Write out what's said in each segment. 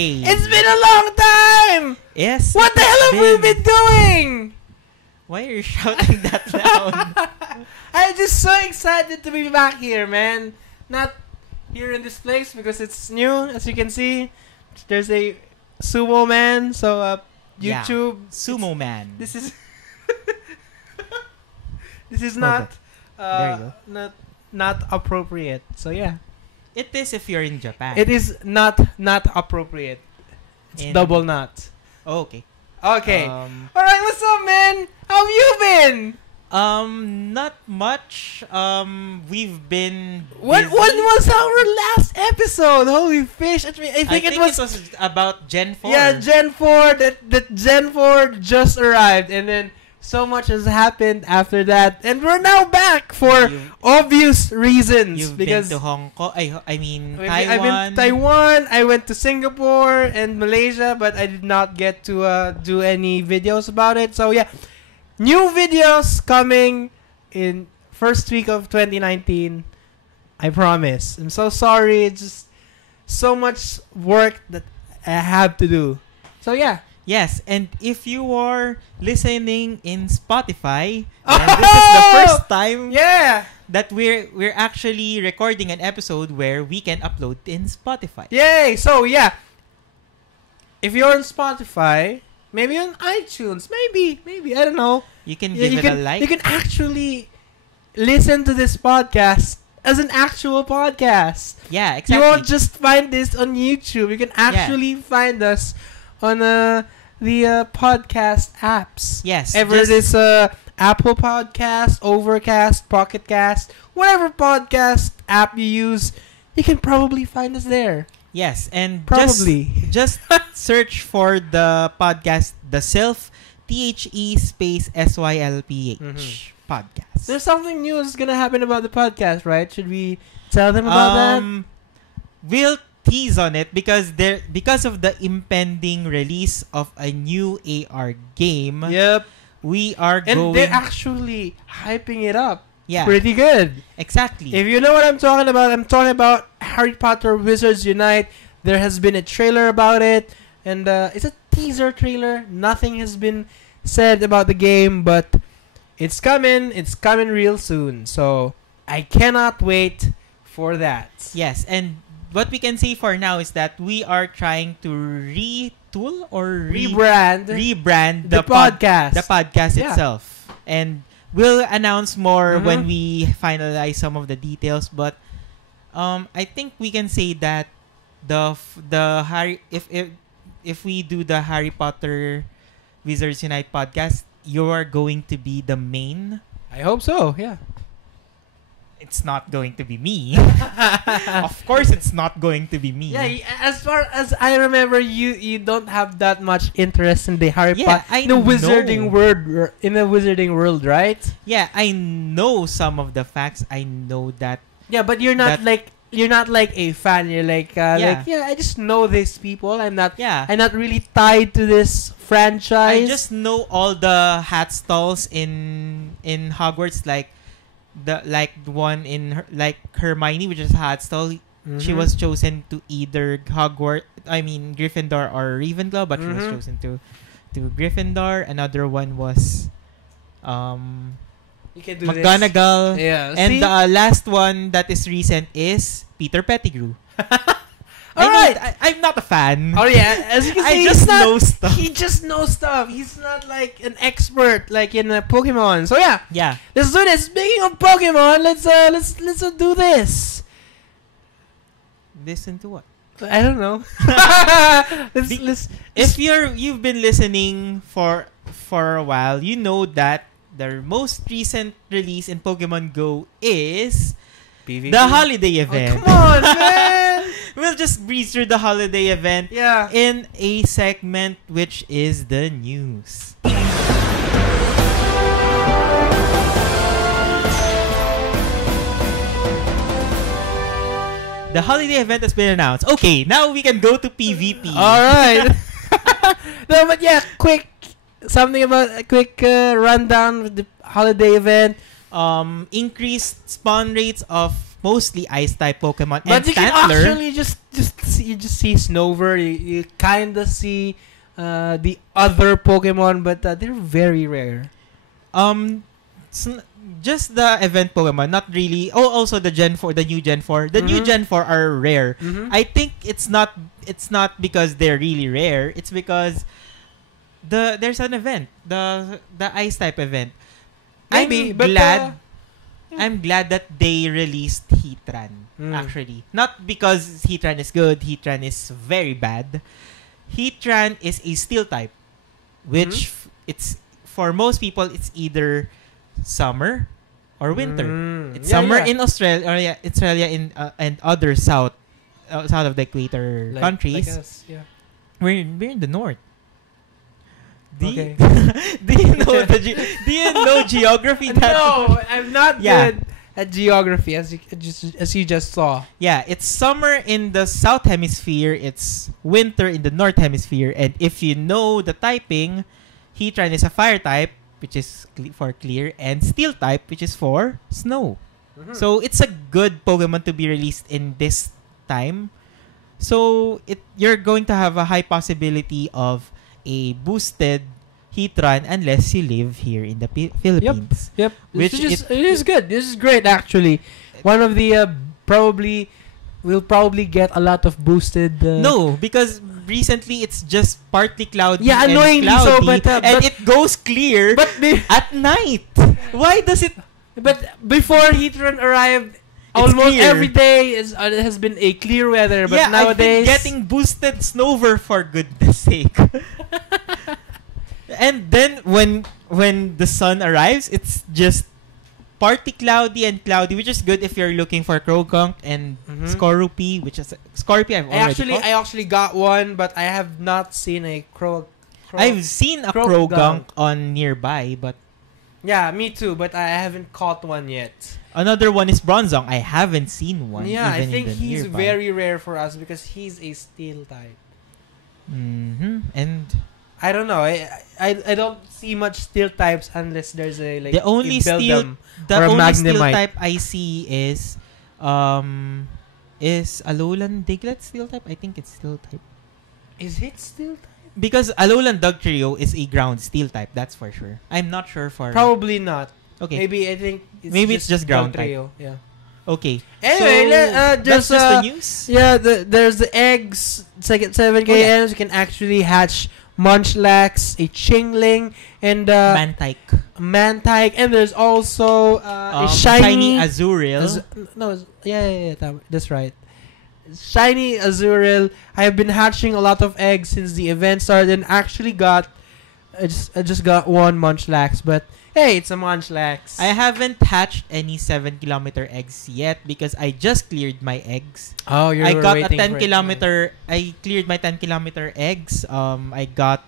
Hey. It's been a long time! Yes. What the hell have we been doing? Why are you shouting that loud? I'm just so excited to be back here, man. Not here in this place because it's new, as you can see. There's a sumo man, so YouTube. Yeah. Sumo man. This is this is not There you go. not appropriate. So yeah. It is if you're in Japan. It is not appropriate. It's double not. Oh, okay. Okay. Alright, what's up, man? How have you been? Not much. We've been When busy. was our last episode? Holy fish. I think it was about Gen 4. Yeah, Gen 4. That Gen 4 just arrived, and then so much has happened after that, and we're now back for obvious reasons. You've because been to Hong Kong. I mean Taiwan. I've been to Taiwan. I went to Singapore and Malaysia, but I did not get to do any videos about it. So yeah, new videos coming in first week of 2019. I promise. I'm so sorry. It's just so much work that I have to do. So yeah. Yes, and if you are listening in Spotify, and this is the first time that we're actually recording an episode where we can upload in Spotify. Yay! So yeah, if you're on Spotify, maybe on iTunes, maybe I don't know. You can give it a like. You can actually listen to this podcast as an actual podcast. Yeah, exactly. You won't just find this on YouTube. You can actually find us on the podcast apps. Yes. Ever it is Apple Podcast, Overcast, Pocket Cast, whatever podcast app you use, you can probably find us there. Yes, and probably just search for the podcast, the Sylph, THE space SYLPH podcast. There's something new that's gonna happen about the podcast, right? Should we tell them about that? We'll tease on it because of the impending release of a new AR game. Yep. We are and they're actually hyping it up. Yeah. Pretty good. Exactly. If you know what I'm talking about Harry Potter Wizards Unite. There has been a trailer about it, and it's a teaser trailer. Nothing has been said about the game, but it's coming. It's coming real soon. So I cannot wait for that. Yes, and what we can say for now is that we are trying to retool or rebrand the podcast. The podcast itself. And we'll announce more when we finalize some of the details. But I think we can say that if we do the Harry Potter Wizards Unite podcast, you are going to be the main. I hope so. Yeah. It's not going to be me. Of course, it's not going to be me. Yeah, as far as I remember, you don't have that much interest in the Harry Potter, in the wizarding world, right? Yeah, I know some of the facts. I know that. Yeah, but you're not like a fan. You're like I just know these people. I'm not really tied to this franchise. I just know all the hat stalls in Hogwarts, like the one in Hermione, which is hat stall. She was chosen to either Gryffindor or Ravenclaw, but she was chosen to Gryffindor. Another one was you can do McGonagall. This. Yeah. And the last one that is recent is Peter Pettigrew. I'm not a fan. Oh yeah, as you can see, I just know stuff. He just knows stuff. He's not like an expert like in Pokemon. So yeah, let's do this. Speaking of Pokemon, let's do this. Listen to what? I don't know. If you've been listening for a while, you know that the most recent release in Pokemon Go is PvP? The holiday event. Oh, come on, man! We'll just breeze through the holiday event in a segment which is the news. The holiday event has been announced. Okay, now we can go to PvP. Alright. No, but yeah, quick rundown of the holiday event. Increased spawn rates of mostly ice type Pokemon. But And you can Stantler, actually just see Snover. You kind of see the other Pokemon, but they're very rare. um, sn- just the event Pokemon, not really. Oh, also the Gen 4, the new Gen 4. The new Mhm. Gen 4 are rare. Mm-hmm. I think it's not because they're really rare. It's because there's an event, the ice type event. Maybe, I'm but glad I'm glad that they released Heatran. Mm. Actually, not because Heatran is good. Heatran is very bad. Heatran is a steel type, which it's for most people it's either summer or winter. It's summer in Australia, or Australia in and other south of the equator countries. Like us, yeah. We're in the north. Okay. Do you know do you know geography? No, I'm not Yeah. good at geography, as you just saw. Yeah, it's summer in the south hemisphere, it's winter in the north hemisphere, and if you know the typing, Heatran is a fire type, which is for clear, and steel type, which is for snow. Mm-hmm. So it's a good Pokemon to be released in this time. So you're going to have a high possibility of a boosted Heatran unless you live here in the Philippines. Yep. Which it is good. This is great, actually. One of the we'll probably get a lot of boosted. No, because recently it's just partly cloudy. Yeah, and annoyingly so, cloudy, but it goes clear but at night. Why does it? but before Heatran arrived, almost clear. every day has been a clear weather. But yeah, nowadays, I've been getting boosted Snover for goodness sake. And then when the sun arrives, it's just partly cloudy and cloudy, which is good if you're looking for Croagunk and Skorupi, which is Skorupi I've already caught. I actually got one, but I have not seen a I've seen a Croagunk on nearby, but yeah, me too, but I haven't caught one yet. another one is Bronzong. I haven't seen one. Yeah, I even think in the he's nearby. very rare for us because he's a steel type. And I don't know. I don't see much steel types unless there's a the only you build steel them the or a only steel Magnemite. type I see is Alolan Diglett steel type. I think it's steel type. Is it steel type? Because Alolan Dugtrio is a ground steel type, that's for sure. I'm not sure for Probably not. Okay. Maybe I think Maybe it's just ground type. trio. Yeah. Okay. Anyway, that's just the news. Yeah, there's the eggs. Second 7 KMs. You can actually hatch Munchlax, a Chingling, and Mantike, and there's also a shiny Azurill. that's right. Shiny Azurill. I have been hatching a lot of eggs since the event started, and actually I just got one Munchlax, but hey, it's a Munchlax. I haven't hatched any 7-kilometer eggs yet because I just cleared my eggs. Oh, I got a 10-kilometer. I cleared my 10-kilometer eggs. I got,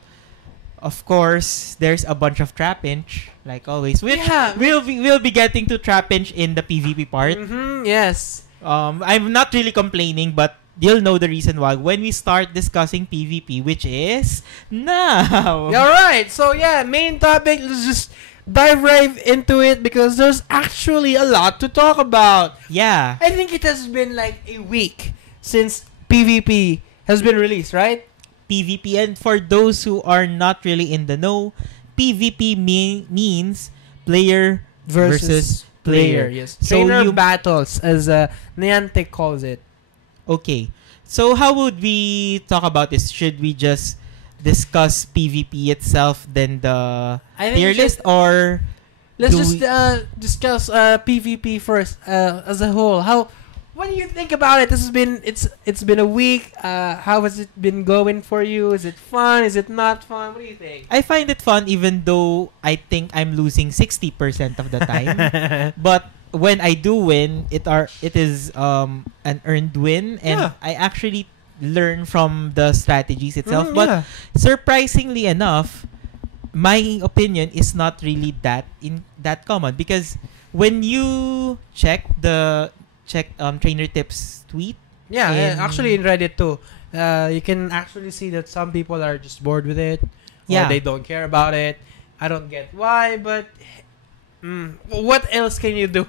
of course, there's a bunch of Trapinch, like always. Which we'll be getting to Trapinch in the PvP part. Yes. I'm not really complaining, but you'll know the reason why when we start discussing PvP, which is now. All right. So yeah, main topic. Let's just dive right into it because there's actually a lot to talk about. Yeah. I think it has been like a week since PvP has been released, right? PvP, and for those who are not really in the know, PvP means player versus player. Yes. So Trainer battles, as Niantic calls it. Okay. So how would we talk about this? Should we just discuss PvP itself, then the tier list, or let's just discuss PvP first as a whole? What do you think about it? This has been it's been a week. How has it been going for you? Is it fun? Is it not fun? What do you think? I find it fun, even though I think I'm losing 60% of the time. But when I do win, it is an earned win, and I actually learn from the strategies itself. But surprisingly enough, my opinion is not really that common, because when you check Trainer Tips tweet, actually in Reddit too, you can actually see that some people are just bored with it, or they don't care about it. I don't get why, but What else can you do?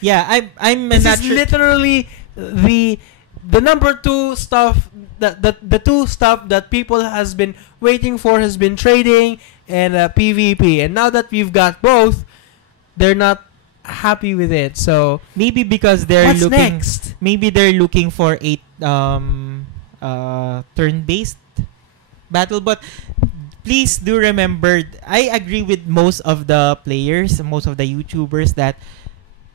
Yeah, I'm This not is sure. literally the number two stuff that the two stuff that people has been waiting for has been trading and PvP, and now that we've got both, they're not happy with it. So Maybe because they're what's looking. next? Maybe they're looking for a turn-based battle, but please do remember, I agree with most of the players, most of the YouTubers, that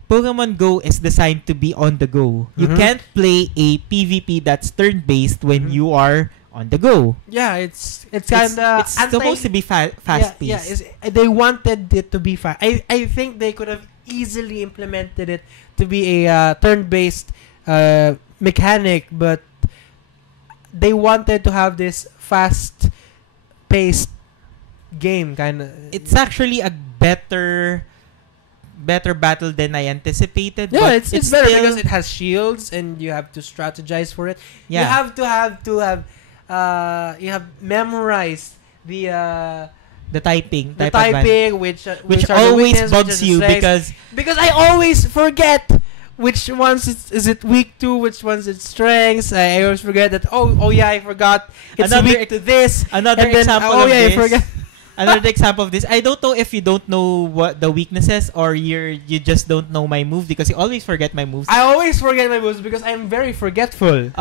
Pokemon Go is designed to be on the go. You Mhm. can't play a PvP that's turn-based when Mhm. you are on the go. Yeah, it's kind of It's supposed to be fast-paced. Yeah, they wanted it to be fast. I think they could have easily implemented it to be a turn-based mechanic, but they wanted to have this fast-paced game kind of. It's actually a better battle than I anticipated. Yeah, but it's better still, because it has shields and you have to strategize for it. yeah. You have you have memorized the typing, the type advantage, typing, which are the always weakness, which bugs is the you strengths. Because I always forget which ones is it weak to, which ones it's strengths. I always forget that. Oh yeah, I forgot. It's Another weak to this. another And then, example oh of yeah, I this. forgot. Another example of this. I don't know if you don't know what the weaknesses, or you just don't know my move, because you always forget my moves. I always forget my moves because I'm very forgetful.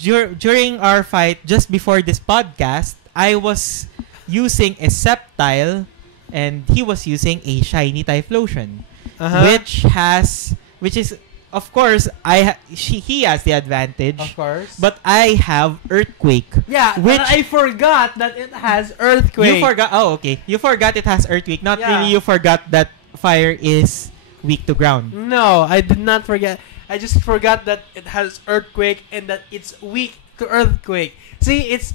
During our fight just before this podcast, I was using a Sceptile and he was using a shiny Typhlosion, which is, of course, he has the advantage. Of course. But I have Earthquake. Yeah, which I forgot that it has Earthquake. You forgot. Oh, okay. You forgot it has Earthquake. Not Yeah. really. You forgot that fire is weak to ground. No, I did not forget. I just forgot that it has Earthquake and that it's weak to Earthquake. See, it's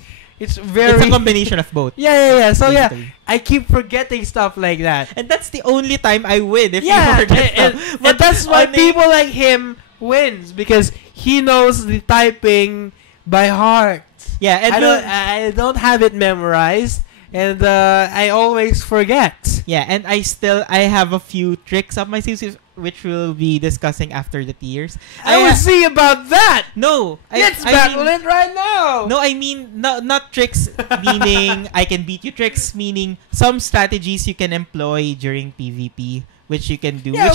very. It's a combination of both. Yeah. So basically. I keep forgetting stuff like that. And that's the only time I win if you Yeah, forget and stuff. but that's why only- people like him wins, because he knows the typing by heart. Yeah, and I don't have it memorized, and I always forget. yeah, and I have a few tricks up my sleeves, which we'll be discussing after the tiers. I will see about that. No, Let's I battle mean, it right now. No, I mean not tricks meaning I can beat you. Tricks meaning some strategies you can employ during PvP, which you can do, Yeah,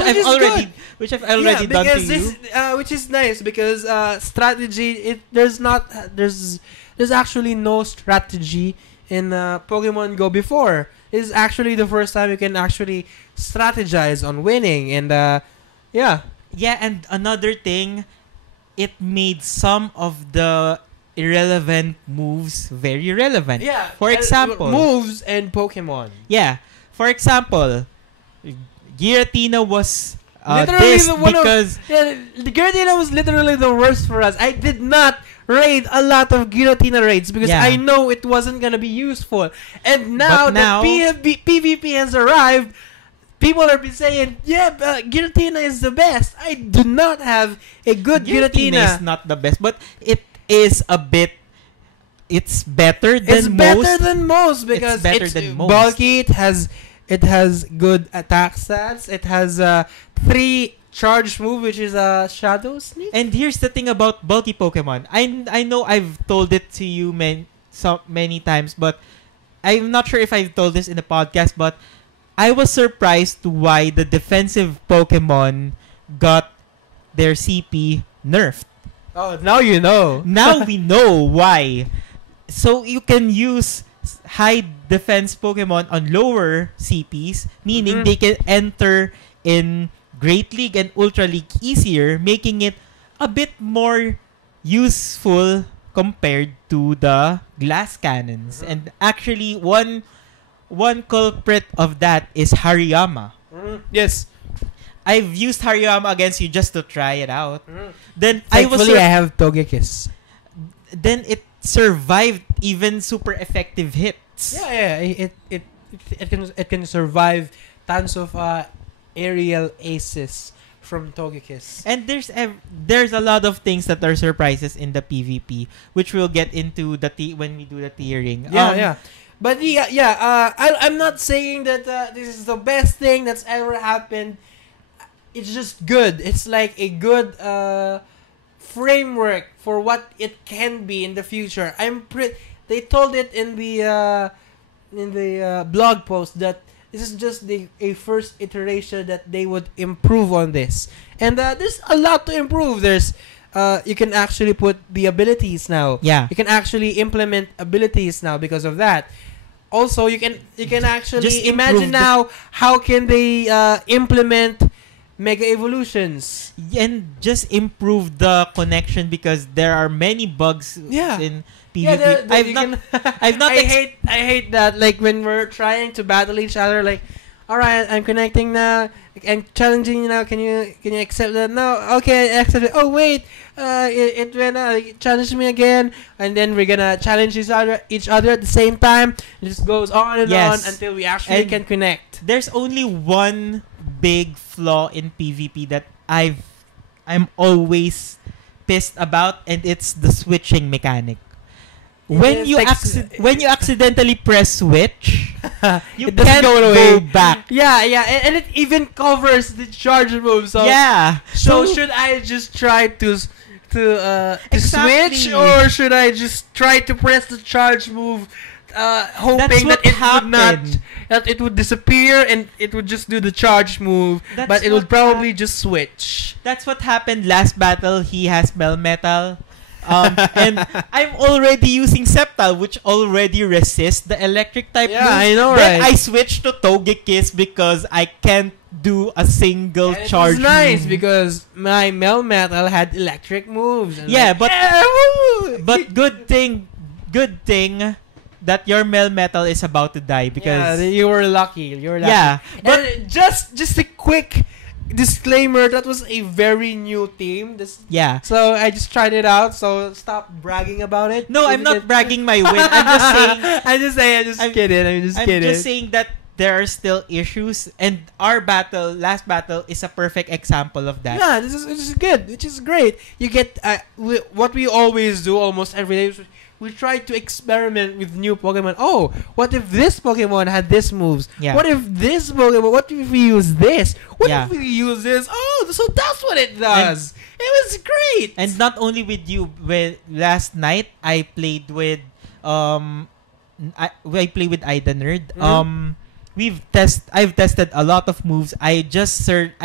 which I've already done to because you. which is nice because strategy. There's actually no strategy in Pokemon Go before. This is actually the first time you can actually strategize on winning, and yeah. Yeah, and another thing, it made some of the irrelevant moves very relevant. Yeah. For example, moves and Pokemon. Yeah. For example, Giratina was Literally dissed the one of- because The Giratina was literally the worst for us. I did not raid a lot of Giratina raids because Yeah. I know it wasn't gonna be useful. And now now- that PvP has arrived, people are saying, yeah, Giratina is the best. I do not have a good Giratina is not the best, but it is a bit. It's better than It's most. better than most because better it's than most. bulky. It has good attack stats. It has 3 charge move, which is a Shadow Sneak. And here's the thing about bulky Pokemon. I know I've told it to you many times, but I'm not sure if I've told this in the podcast, but I was surprised to why the defensive Pokemon got their CP nerfed. Oh, now you know. Now we know why. So you can use high defense Pokemon on lower CPs, meaning Mhm. they can enter in Great League and Ultra League easier, making it a bit more useful compared to the glass cannons. Mhm. And actually, one culprit of that is Hariyama. Yes. I've used Hariyama against you just to try it out. Then Thankfully, I have Togekiss. then it survived even super effective hits. Yeah. It can survive tons of aerial aces from Togekiss. And there's a lot of things that are surprises in the PvP, which we'll get into when we do the tiering. Yeah. But I'm not saying that this is the best thing that's ever happened. It's just good. It's like a good framework for what it can be in the future. They told it in the blog post that this is just a first iteration that they would improve on this. And there's a lot to improve. There's you can actually put the abilities now. Yeah. You can actually implement abilities now because of that. Also, you can actually Just imagine now how can they implement Mega Evolutions. And just improve the connection because there are many bugs in PvP. I hate that. Like when we're trying to battle each other, like, all right, I'm connecting now. I'm challenging you now. Can you accept that? No, okay, I accept it. Oh wait, it went challenge me again, and then we're gonna challenge each other at the same time. It just goes on and on until we actually can connect. There's only one big flaw in PvP that I'm always pissed about, and it's the switching mechanic. When you accidentally press switch, you can't go back. Yeah, and it even covers the charge move. So So should I just try to switch, or should I just try to press the charge move, hoping that it would disappear and it would just do the charge move, but it would probably just switch. That's what happened last battle. He has Melmetal. And I'm already using Sceptile, which already resists the electric type moves. I know, then right? I switched to Togekiss because I can't do a single charge. It was nice move. because my Melmetal had electric moves. And but good thing that your Melmetal is about to die because you were lucky. Yeah, but just a quick disclaimer, that was a very new team. So I just tried it out, so stop bragging about it. No, I'm not bragging my win. I'm just saying I'm just kidding. I'm just saying that there are still issues, and our last battle is a perfect example of that. Yeah, this is good, which is great. You get what we always do almost every day. We try to experiment with new Pokemon. Oh, what if this Pokemon had this moves? Yeah. What if this Pokemon? What if we use this? What Yeah. if we use this? Oh, so that's what it does. It was great. And not only with you. With last night, I played with I played with Ida Nerd. I've tested a lot of moves. I just searched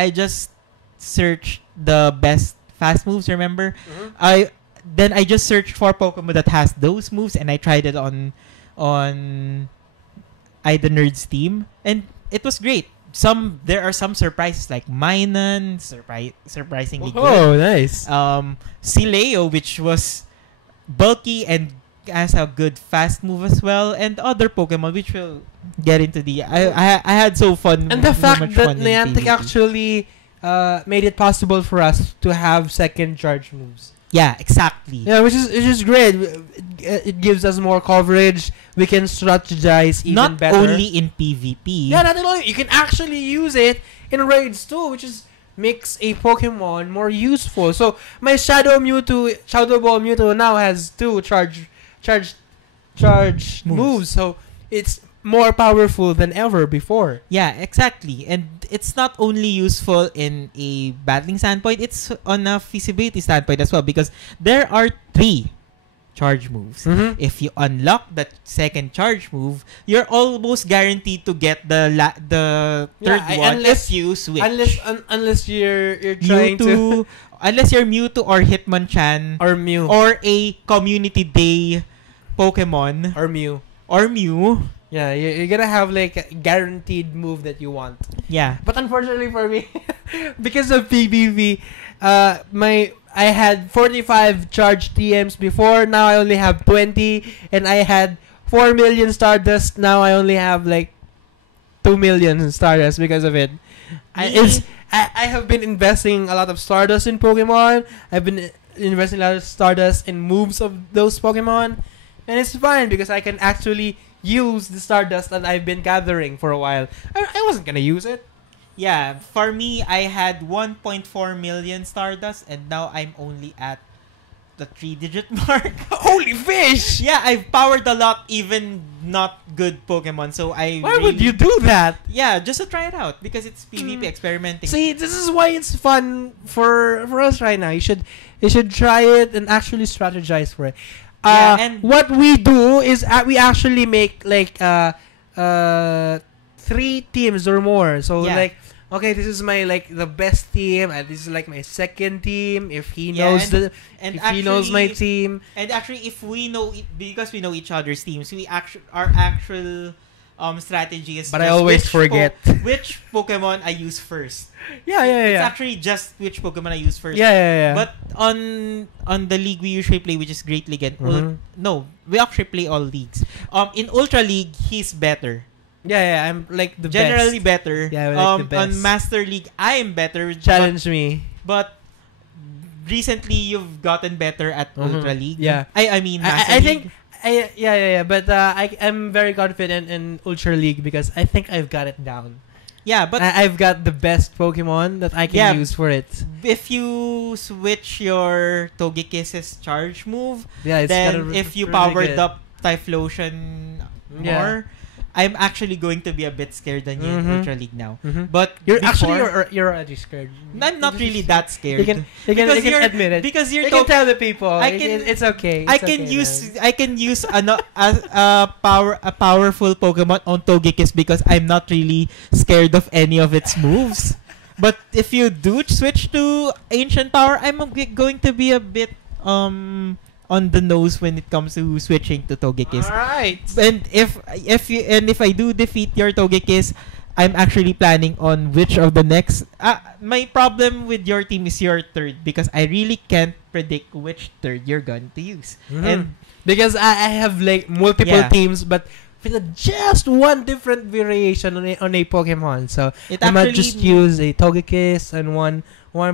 the best fast moves. Remember, Then I just searched for Pokemon that has those moves, and I tried it on Ida Nerd's team, and it was great. There are some surprises like Minun, surprisingly good. Oh, nice. Sileo, which was bulky and has a good fast move as well, and other Pokemon which we'll get into I had so fun. And the fact that fun Niantic actually made it possible for us to have second charge moves. Yeah, exactly. Yeah, which is great. It gives us more coverage. We can strategize even better. Not only in PvP. Yeah, not only. You can actually use it in raids too, which makes a Pokemon more useful. So my Shadow Ball Mewtwo now has 2 charge moves. So it's more powerful than ever before. Yeah, exactly. And it's not only useful in a battling standpoint, it's on a feasibility standpoint as well, because there are 3 charge moves. If you unlock that second charge move, you're almost guaranteed to get the third one unless you switch. Unless you're trying to unless you're Mewtwo or Hitmonchan or Mew or a community day Pokemon or Mew. Yeah, you're gonna have like a guaranteed move that you want. Yeah. But unfortunately for me, because of PvP, I had 45 charge TMs before. Now I only have 20, and I had 4 million Stardust. Now I only have like 2 million Stardust because of it. I have been investing a lot of Stardust in Pokemon. I've been investing a lot of Stardust in moves of those Pokemon, and it's fine because I can actually use the Stardust that I've been gathering for a while. I wasn't gonna use it. Yeah, for me, I had 1.4 million Stardust, and now I'm only at the 3-digit mark. Holy fish! Yeah, I've powered a lot, even not good Pokemon. So Why would you do that? Yeah, just to try it out because it's PvP experimenting. See, this is why it's fun for us right now. You should try it and actually strategize for it. And what we do is we actually make like 3 teams or more. So like, okay, this is my like the best team, and this is like my second team. If he knows he knows my team, and actually, if we know because we know each other's teams, our actual strategy is. But I always forget which Pokemon I use first. Yeah. It's actually just which Pokemon I use first. Yeah. But on the league we usually play, which is Great League and no, we actually play all leagues. In Ultra League, he's better. Yeah, I'm like the generally best. Better. Yeah, like the best. On Master League, I am better. Challenge me. But recently, you've gotten better at Ultra League. Yeah, I mean, Master I League. think. Yeah. But I'm very confident in Ultra League because I think I've got it down. Yeah, but I've got the best Pokemon that I can use for it. If you switch your Togekiss's charge move, it's then if you powered up Typhlosion more, I'm actually going to be a bit scared than you in Ultra League now. But you're already scared. I'm not really that scared. You can admit it. Because you can tell the people. It's okay. I can use a powerful Pokemon on Togekiss because I'm not really scared of any of its moves. But if you do switch to Ancient Power, I'm going to be a bit on the nose when it comes to switching to Togekiss. Alright. And if I do defeat your Togekiss, I'm actually planning on which of the next. My problem with your team is your third because I really can't predict which third you're going to use. And because I have like multiple teams, but with just one different variation on a Pokemon. So I might just use a Togekiss and one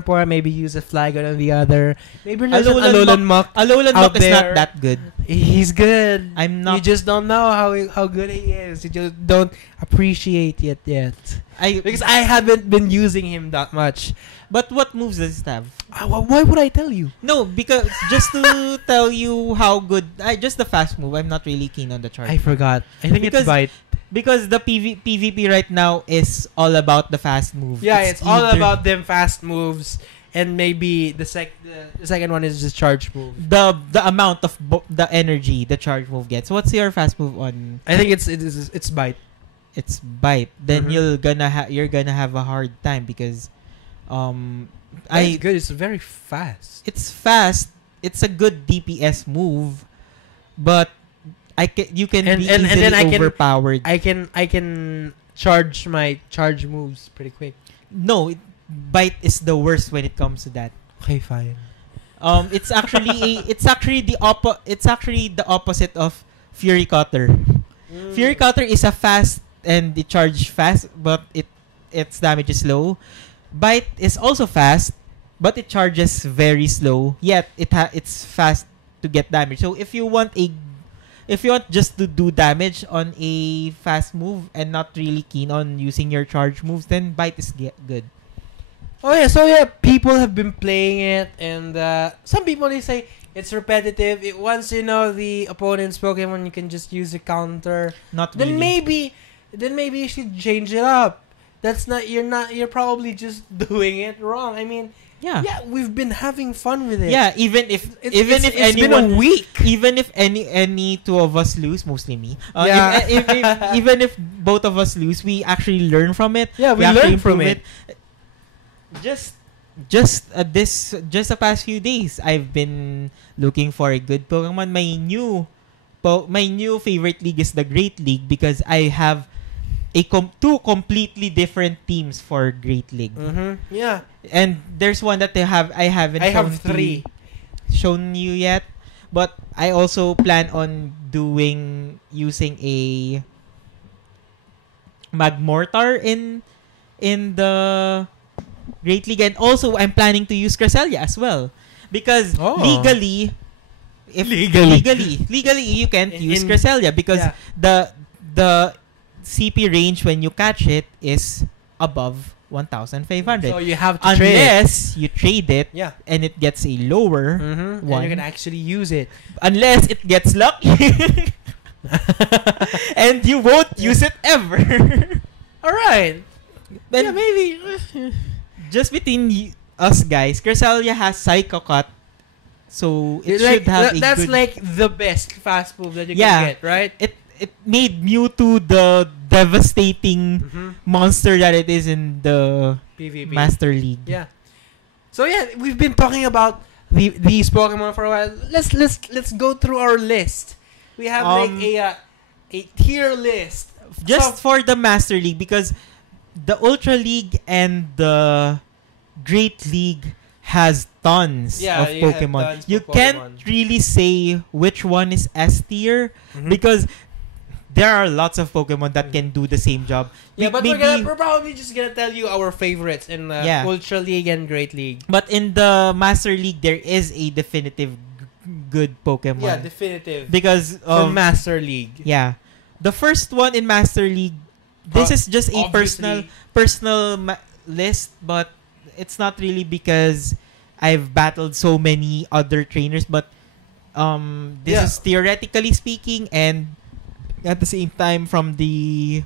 part, maybe use a Flygon on the other. Maybe there's Alolan Muck. Alolan Muck is not that good. He's good. I'm not. You just don't know how good he is. You just don't appreciate it yet. Because I haven't been using him that much. But what moves does it have? Why would I tell you? No, because just to tell you how good. Just the fast move. I'm not really keen on the charge. I forgot. I think it's Bite. Because the PvP right now is all about the fast move. Yeah, it's all about them fast moves, and maybe the second one is just charge move. The amount of the energy the charge move gets. What's your fast move on? I think it's Bite. It's Bite. Then you're gonna have a hard time because it's good. It's very fast. It's fast. It's a good DPS move, but you can be easily overpowered. I can charge my charge moves pretty quick. No, Bite is the worst when it comes to that. Okay, fine. It's actually the opposite of Fury Cutter. Fury Cutter is a fast and it charges fast, but its damage is low. Bite is also fast, but it charges very slow. Yet it's fast to get damage. So if you want just to do damage on a fast move and not really keen on using your charge moves, then Bite is good. Oh yeah, so yeah, people have been playing it, and some people they say it's repetitive. Once you know the opponent's Pokemon, you can just use a counter. Then maybe you should change it up. You're probably just doing it wrong. I mean, yeah, we've been having fun with it. Yeah, even if it's been a week, even if any two of us lose, mostly me. Even if both of us lose, we actually learn from it. Yeah, we learn from it. Just the past few days, I've been looking for a good Pokemon. My new favorite league is the Great League because I have two completely different teams for Great League. Yeah. And there's one that I have 3 shown you yet, but I also plan on using a Magmortar in the Great League, and also I'm planning to use Cresselia as well because legally you can't use Cresselia because the CP range when you catch it is above 1,500. So you have to trade it. Unless you trade it Yeah. and it gets a lower And one. you can actually use it. Unless it gets lucky. And you won't use it ever. Alright. Then Yeah, maybe. just between us guys, Cresselia has Psycho Cut. So it should have a that's good... like the best fast move that you Yeah. can get, right? It made Mewtwo the devastating monster that it is in the PvP. Master League. Yeah. So yeah, we've been talking about these Pokemon for a while. Let's go through our list. We have like a tier list Just for the Master League, because the Ultra League and the Great League has tons of you have Pokemon. tons You of can't Pokemon. really say which one is S tier because there are lots of Pokemon that can do the same job. Yeah, but Maybe- we're probably just gonna tell you our favorites in Yeah. Ultra League and Great League. But in the Master League, there is a definitive good Pokemon. Yeah, definitive. Because From of Master League. yeah, the first one in Master League. This is just a Obviously. personal list, but it's not really because I've battled so many other trainers. But this is theoretically speaking, and at the same time from the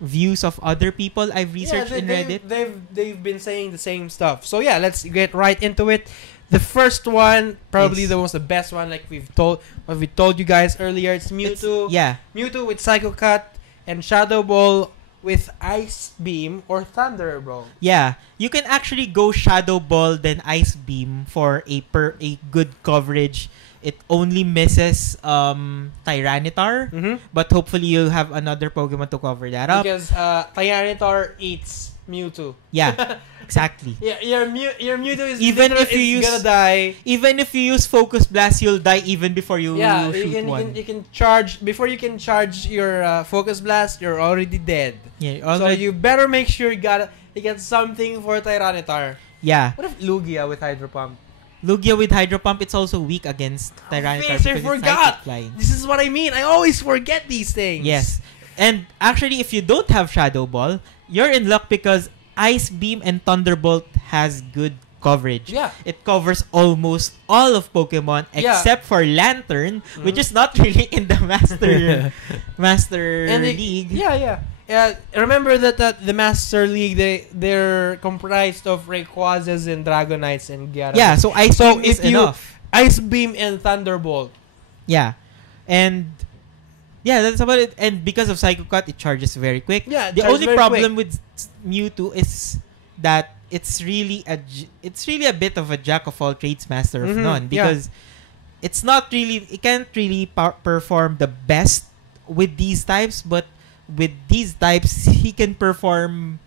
views of other people I've researched in Reddit. They've been saying the same stuff. So yeah, let's get right into it. The first one, probably the best one, like we told you guys earlier. It's Mewtwo. Mewtwo with Psycho Cut and Shadow Ball with Ice Beam or Thunder, bro. Yeah, you can actually go Shadow Ball then Ice Beam for a good coverage. It only misses Tyranitar, but hopefully you'll have another Pokemon to cover that up. Because Tyranitar eats Mewtwo. Yeah, exactly. Yeah, your Mewtwo is Even if you gonna die. Even if you use Focus Blast, you'll die even before you shoot one. You can charge before you can charge your Focus Blast. You're already dead. Yeah, So you better make sure you get something for Tyranitar. Yeah. What if Lugia with Hydro Pump? Lugia with Hydro Pump, it's also weak against Tyranitar. I forgot. This is what I mean. I always forget these things. Yes. And actually, if you don't have Shadow Ball, you're in luck because Ice Beam and Thunderbolt has good coverage. Yeah. It covers almost all of Pokemon except for Lantern, which is not really in the Master League. Yeah. Remember that the Master League they're comprised of Rayquazas and Dragonites and Gyarados. Yeah, so Ice Beam is enough. Ice Beam and Thunderbolt. Yeah. And yeah, that's about it. And because of Psycho Cut, it charges very quick. Yeah, the only problem with Mewtwo is that it's really a bit of a jack of all trades, master of none, because it can't really perform the best with these types, but with these types he can perform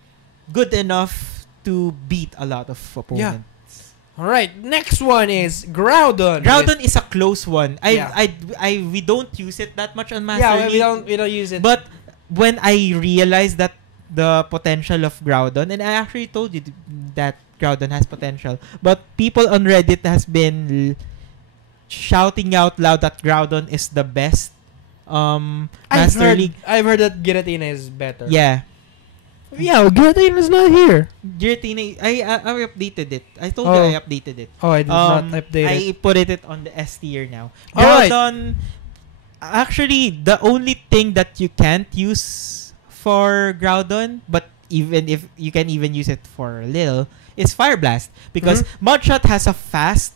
good enough to beat a lot of opponents. All right, next one is Groudon. Groudon is a close one. We don't use it that much on Master League. we don't use it. But when I realized that the potential of Groudon, and I actually told you that Groudon has potential, but people on Reddit has been shouting out loud that Groudon is the best Master League. I've heard that Giratina is better. Yeah. Yeah, Giratina is not here. Giratina, I updated it. I told you I updated it. Oh, I did not update it. I put it on the S tier now. Alright. Groudon, actually, the only thing that you can't use for Groudon, but even if you can even use it for a little, is Fire Blast. Because Mudshot has a fast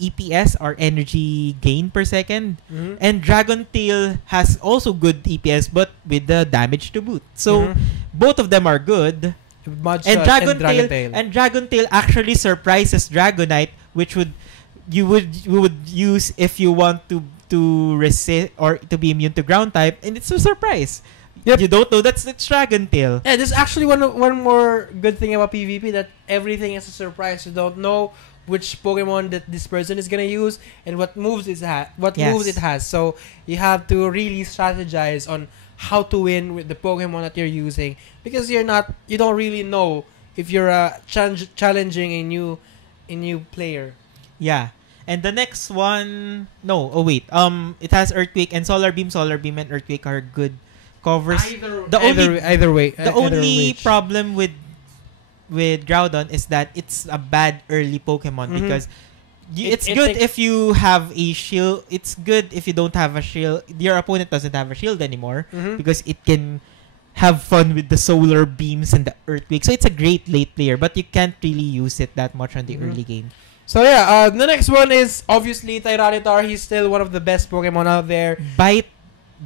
EPS or energy gain per second, and Dragon Tail has also good EPS but with the damage to boot. So both of them are good. And Dragon Tail actually surprises Dragonite, which you would use if you want to resist or to be immune to ground type, and it's a surprise. Yep. You don't know it's Dragon Tail. Yeah, there's actually one more good thing about PvP, that everything is a surprise. You don't know which Pokemon that this person is gonna use and what moves it has. So you have to really strategize on how to win with the Pokemon that you're using, because you don't really know if you're challenging a new player. Yeah. And the next one, it has Earthquake and Solar Beam. Solar Beam and Earthquake are good covers. Either way. The only problem with with Groudon is that it's a bad early Pokemon because it's good takes- if you have a shield. It's good if you don't have a shield. Your opponent doesn't have a shield anymore because it can have fun with the solar beams and the earthquake. So it's a great late player, but you can't really use it that much on the early game. So yeah, the next one is obviously Tyranitar. He's still one of the best Pokemon out there. Bite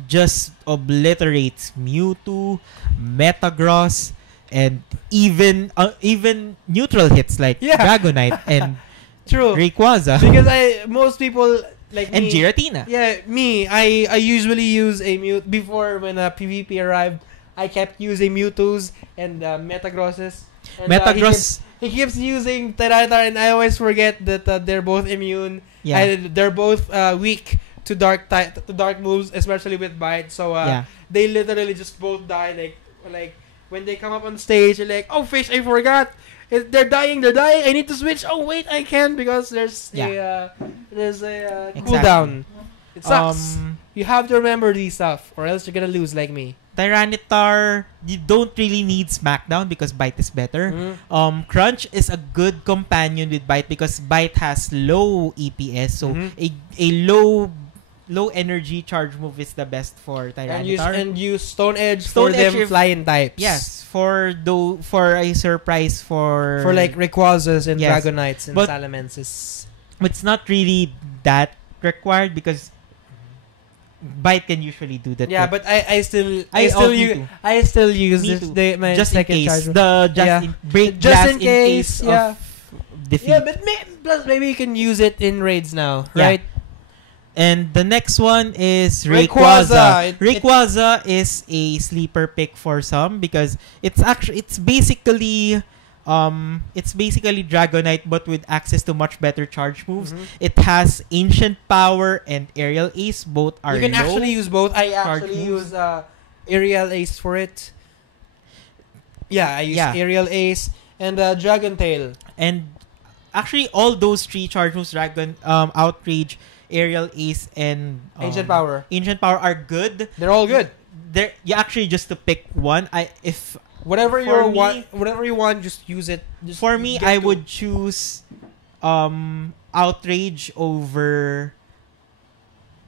just obliterates Mewtwo, Metagross, and even neutral hits like Dragonite and True. Rayquaza. Because most people like and me, Giratina. Yeah, me. I usually use a Mewtwo before when PvP arrived. I kept using Mewtwo's and Metagrosses. And, Metagross. He keeps using Tyranitar, and I always forget that they're both immune. Yeah. And they're both weak to dark moves, especially with Bite. So they literally just both die. Like when they come up on stage, you're like, oh fish, I forgot. They're dying. I need to switch. Oh wait, I can't because there's a cooldown. It sucks. You have to remember these stuff, or else you're gonna lose like me. Tyranitar, you don't really need Smackdown because Bite is better. Crunch is a good companion with Bite because Bite has low EPS, so a low energy charge move is the best for Tyranitar. And use Stone Edge for them flying types. Yes, for a surprise for like Rayquazas and Dragonites and Salamences. It's not really that required because Bite can usually do that. Yeah, but I still use my just second in case charge. break just in case of defeat. Yeah, but plus maybe you can use it in raids now, right? And the next one is Rayquaza. Rayquaza is a sleeper pick for some because it's basically Dragonite but with access to much better charge moves. It has Ancient Power and Aerial Ace. Both are You can low actually use both. I actually use Aerial Ace for it. Yeah, I use Aerial Ace and Dragon Tail. And actually all those three charge moves, Outrage, Aerial Ace, and Ancient Power are good. They're all good. You actually just to pick one. Whatever you want, just use it. For me, I would choose Outrage over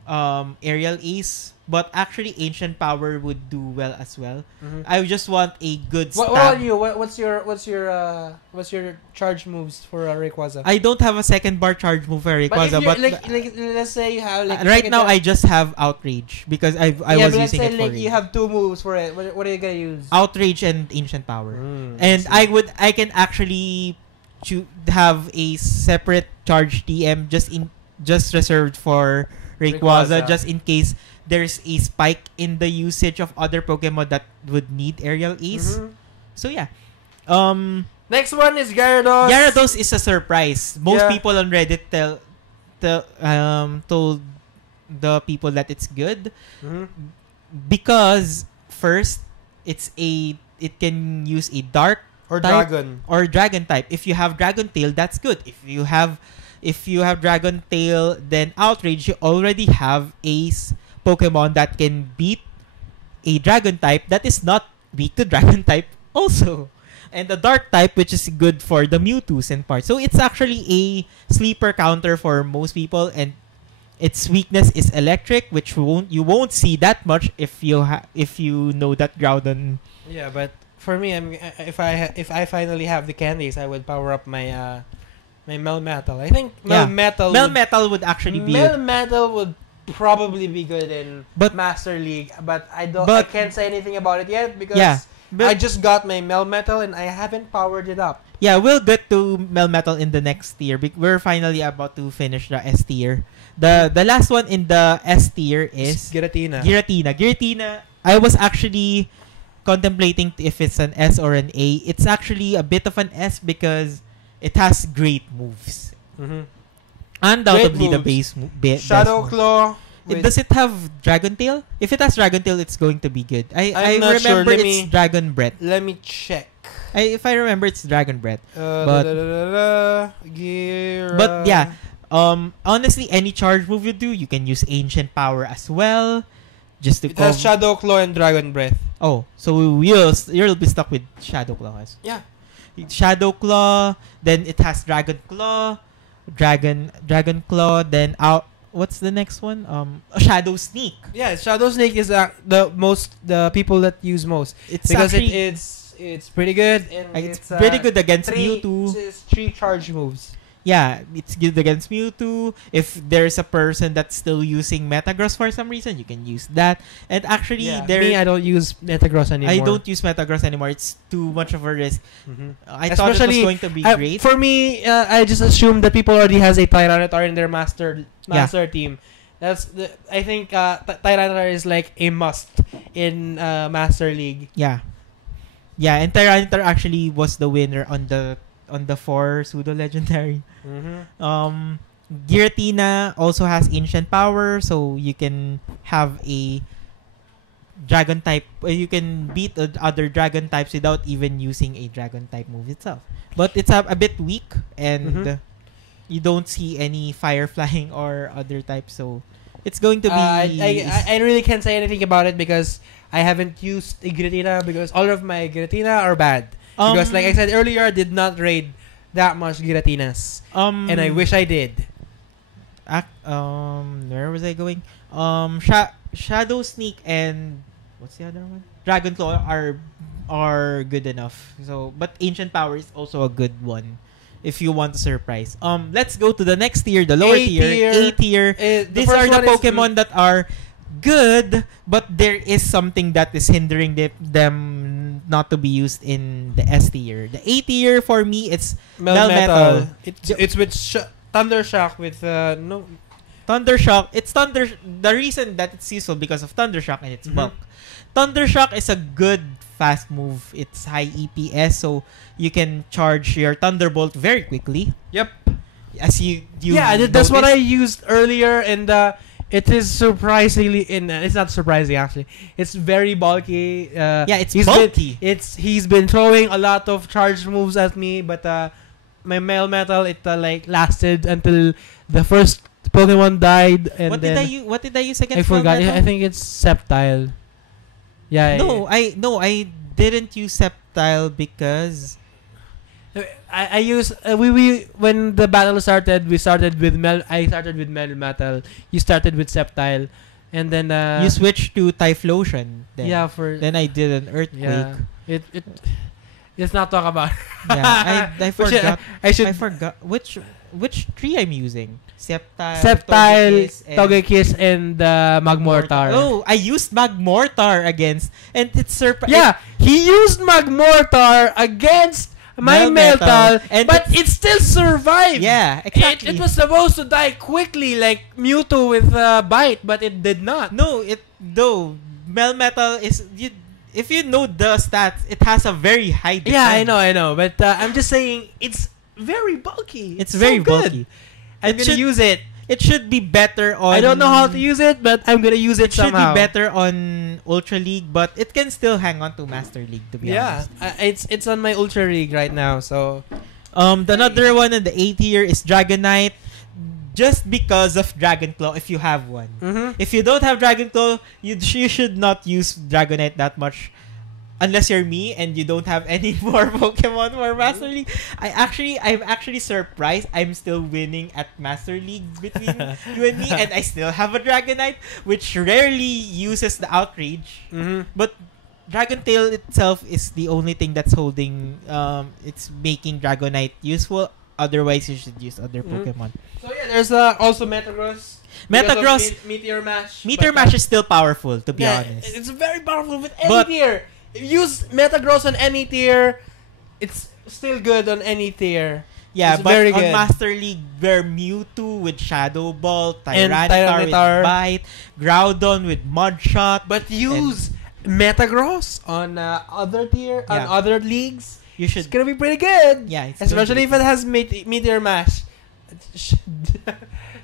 Aerial Ace, but actually Ancient Power would do well as well. I just want a good stab. What are you? What's your charge moves for Rayquaza? I don't have a second bar charge move for Rayquaza, but let's say you have right now I just have Outrage because I was using it for you have two moves for it. What are you gonna use? Outrage and Ancient Power, and I can actually have a separate charge TM just reserved for Rayquaza just in case there's a spike in the usage of other Pokemon that would need Aerial Ace. So yeah. Next one is Gyarados. Gyarados is a surprise. Most people on Reddit told the people that it's good because first it can use a dark or type dragon or dragon type. If you have Dragon Tail, that's good. If you have Dragon Tail, then Outrage, you already have a Pokemon that can beat a Dragon type that is not weak to Dragon type also. And the Dark type, which is good for the Mewtwo's and parts. So it's actually a sleeper counter for most people, and its weakness is Electric, which you won't see that much if you know that Groudon. Yeah, but for me, if I finally have the candies, I would power up my my Melmetal. I think Melmetal would actually be Melmetal would probably be good in Master League, but I can't say anything about it yet because I just got my Melmetal and I haven't powered it up. Yeah, we'll get to Melmetal in the next tier. We're finally about to finish the S tier. The last one in the S tier is Giratina. Giratina, I was actually contemplating if it's an S or an A. It's actually a bit of an S because it has great moves. Undoubtedly the base Shadow Claw. Does it have Dragon Tail? If it has Dragon Tail, it's going to be good. I remember it's Dragon Breath. Let me check. If I remember, it's Dragon Breath. But yeah, honestly, any charge move you do, you can use Ancient Power as well. Just to it has Shadow Claw and Dragon Breath. Oh, so you'll be stuck with Shadow Claw. Yeah. Shadow Claw, then it has Dragon Claw, Dragon Claw, then out. What's the next one? Shadow Sneak. Yeah, Shadow Snake is the people that use most. It's because actually, it's pretty good. And it's pretty good against Mewtwo. It's 3 charge moves. Yeah, it's good against Mewtwo. If there's a person that's still using Metagross for some reason, you can use that. And actually, I don't use Metagross anymore. I don't use Metagross anymore. It's too much of a risk. I thought it was Especially, going to be great. For me, I just assume that people already has a Tyranitar in their master team. I think Tyranitar is like a must in Master League. Yeah, and Tyranitar actually was the winner on the 4 pseudo legendary. Giratina also has ancient power, so you can have a dragon type. You can beat other dragon types without even using a dragon type move itself. But it's a bit weak, and you don't see any fire flying or other types, so it's going to be. I really can't say anything about it because I haven't used a Giratina because all of my Giratina are bad. Because like I said earlier, I did not raid that much Giratinas. And I wish I did. Where was I going? Shadow Sneak and what's the other one? Dragon Claw are good enough. So, but Ancient Power is also a good one if you want a surprise. Let's go to the next tier, the lower tier. A tier. These are the Pokemon that are good, but there is something that is hindering them not to be used in the S tier. The A tier for me, it's Melmetal. It's with Thundershock with no Thundershock. It's the reason that it's useful because of Thundershock and its bulk. Thundershock is a good fast move. It's high EPS, so you can charge your Thunderbolt very quickly. Yep. As you that's what I used earlier, and it is surprisingly it's not surprising actually. It's very bulky. It's bulky. He's been throwing a lot of charge moves at me, but my Melmetal like lasted until the first Pokemon died, and what did I use against I forgot. Melmetal? I think it's Sceptile. Yeah. I didn't use Sceptile because I used we when the battle started, I started with Melmetal. You started with Sceptile, and then you switched to Typhlosion. Then I did an Earthquake. Yeah. Let's not talk about. I forgot. I forgot which tree I'm using. Sceptile, Togekiss, and Magmortar. Oh, I used Magmortar against, and it's surprising. Yeah, he used Magmortar against my Melmetal, but it still survived. Yeah, exactly. It was supposed to die quickly, like Mewtwo with Bite, but it did not. No, Melmetal is. If you know the stats, it has a very high defense. Yeah, I know. But I'm just saying, it's very bulky. It's very bulky. I'm gonna use it. It should be better on. I don't know how to use it, but I'm gonna use it somehow. It should be better on Ultra League, but it can still hang on to Master League. To be honest, it's on my Ultra League right now. So, another one in the A tier is Dragonite. Just because of Dragon Claw, if you have one. If you don't have Dragon Claw, you should not use Dragonite that much. Unless you're me and you don't have any more Pokemon for Master League. I'm actually surprised I'm still winning at Master League between you and me, and I still have a Dragonite, which rarely uses the Outrage. But Dragon Tail itself is the only thing that's holding, it's making Dragonite useful. Otherwise, you should use other Pokemon. So yeah, there's also Metagross. Meteor Mash. Meteor Mash is still powerful, to be honest. It's very powerful with any tier. If you use Metagross on any tier, it's still good on any tier. Yeah, it's but very on good. Master League, where Mewtwo with Shadow Ball, Tyranitar with Bite, Groudon with Mud Shot. But use Metagross on other tier, on other leagues. It's gonna be pretty good. Yeah, especially if it has Meteor Mash.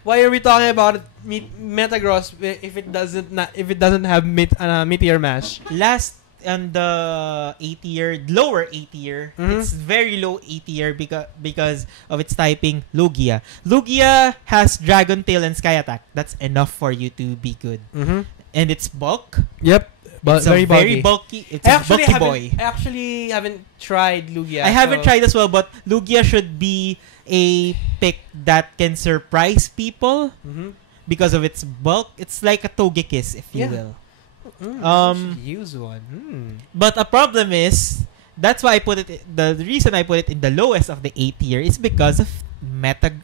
Why are we talking about Metagross if it doesn't have Meteor Mash? Last on the A tier, lower A tier, it's very low A tier because of its typing Lugia. Lugia has Dragon Tail and Sky Attack. That's enough for you to be good. And its bulk. Yep. But it's a very bulky. It's a bulky boy. I actually haven't tried Lugia. I haven't tried as well, but Lugia should be a pick that can surprise people because of its bulk. It's like a Togekiss, if you will. Should use one. But a problem is that's why I put it. The reason I put it in the lowest of the A tier is because of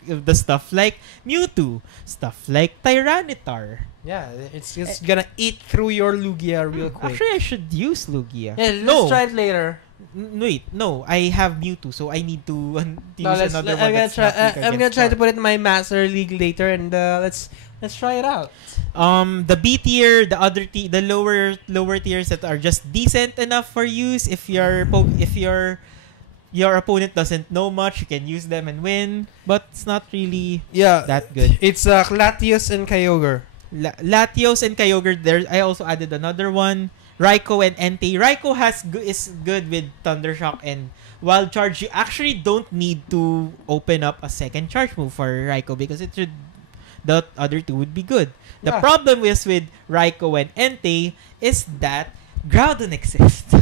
the stuff like Mewtwo, stuff like Tyranitar. Yeah, it's just gonna eat through your Lugia real quick. Actually, I should use Lugia. Yeah, let's try it later. Wait, no, I have Mewtwo, so I need to use another one. I'm gonna try to put it in my Master League later, and let's try it out. The B tier, the lower tiers that are just decent enough for use. If your opponent doesn't know much, you can use them and win, but it's not really that good. It's Latias and Kyogre. Latios and Kyogre. There, I also added another one. Raikou and Entei. Raikou is good with Thunder Shock and Wild Charge. You actually don't need to open up a second charge move for Raikou because the other two would be good. The problem is with Raikou and Entei is that Groudon exists.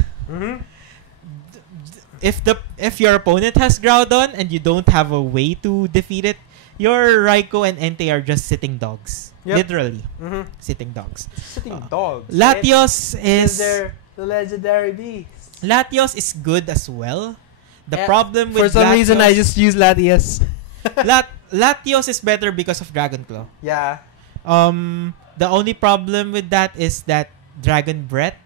If your opponent has Groudon and you don't have a way to defeat it, your Raikou and Entei are just sitting dogs. Literally. Sitting dogs. Sitting dogs. Latios is... They're the legendary beast. Latios is good as well. The problem with For some reason, I just use Latias. Latios is better because of Dragon Claw. Yeah. The only problem with that is that Dragon Breath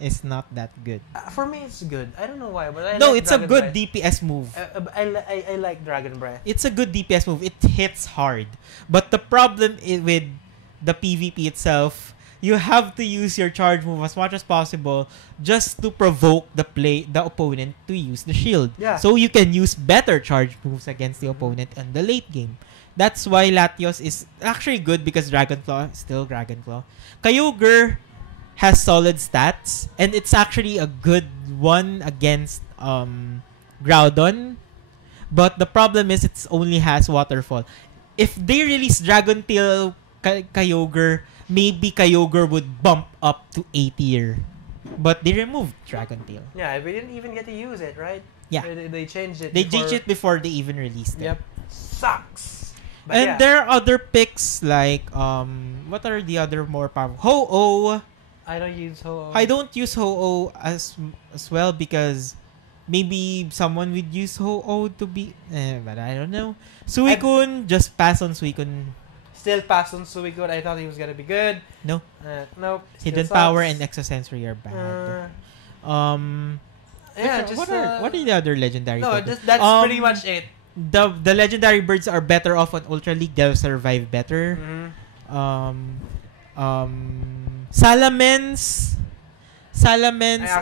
is not that good. For me, it's good. I don't know why, but it's a good DPS move. I like Dragon Breath. It's a good DPS move. It hits hard. But the problem with the PvP itself, you have to use your charge move as much as possible just to provoke the opponent to use the shield. Yeah. So you can use better charge moves against the opponent in the late game. That's why Latios is actually good because Dragon Claw is still Dragon Claw. Kyogre has solid stats, and it's actually a good one against Groudon. But the problem is it only has Waterfall. If they release Dragon Tail Kyogre, maybe Kyogre would bump up to A tier. But they removed Dragon Tail. Yeah, we didn't even get to use it, right? Yeah. They changed it. They changed it before they even released it. Yep. Sucks. But and there are other picks like what are the other more powerful? Ho-Oh. I don't use Ho-Oh. I don't use Ho-Oh as well because maybe someone would use Ho-Oh to be... but I don't know. Suicune, just pass on Suicune. Still pass on Suicune. I thought he was gonna be good. No. Nope. Hidden Power and Exosensory are bad. What are the other legendary Pokemon? That's pretty much it. The legendary birds are better off on Ultra League. They'll survive better. Salamence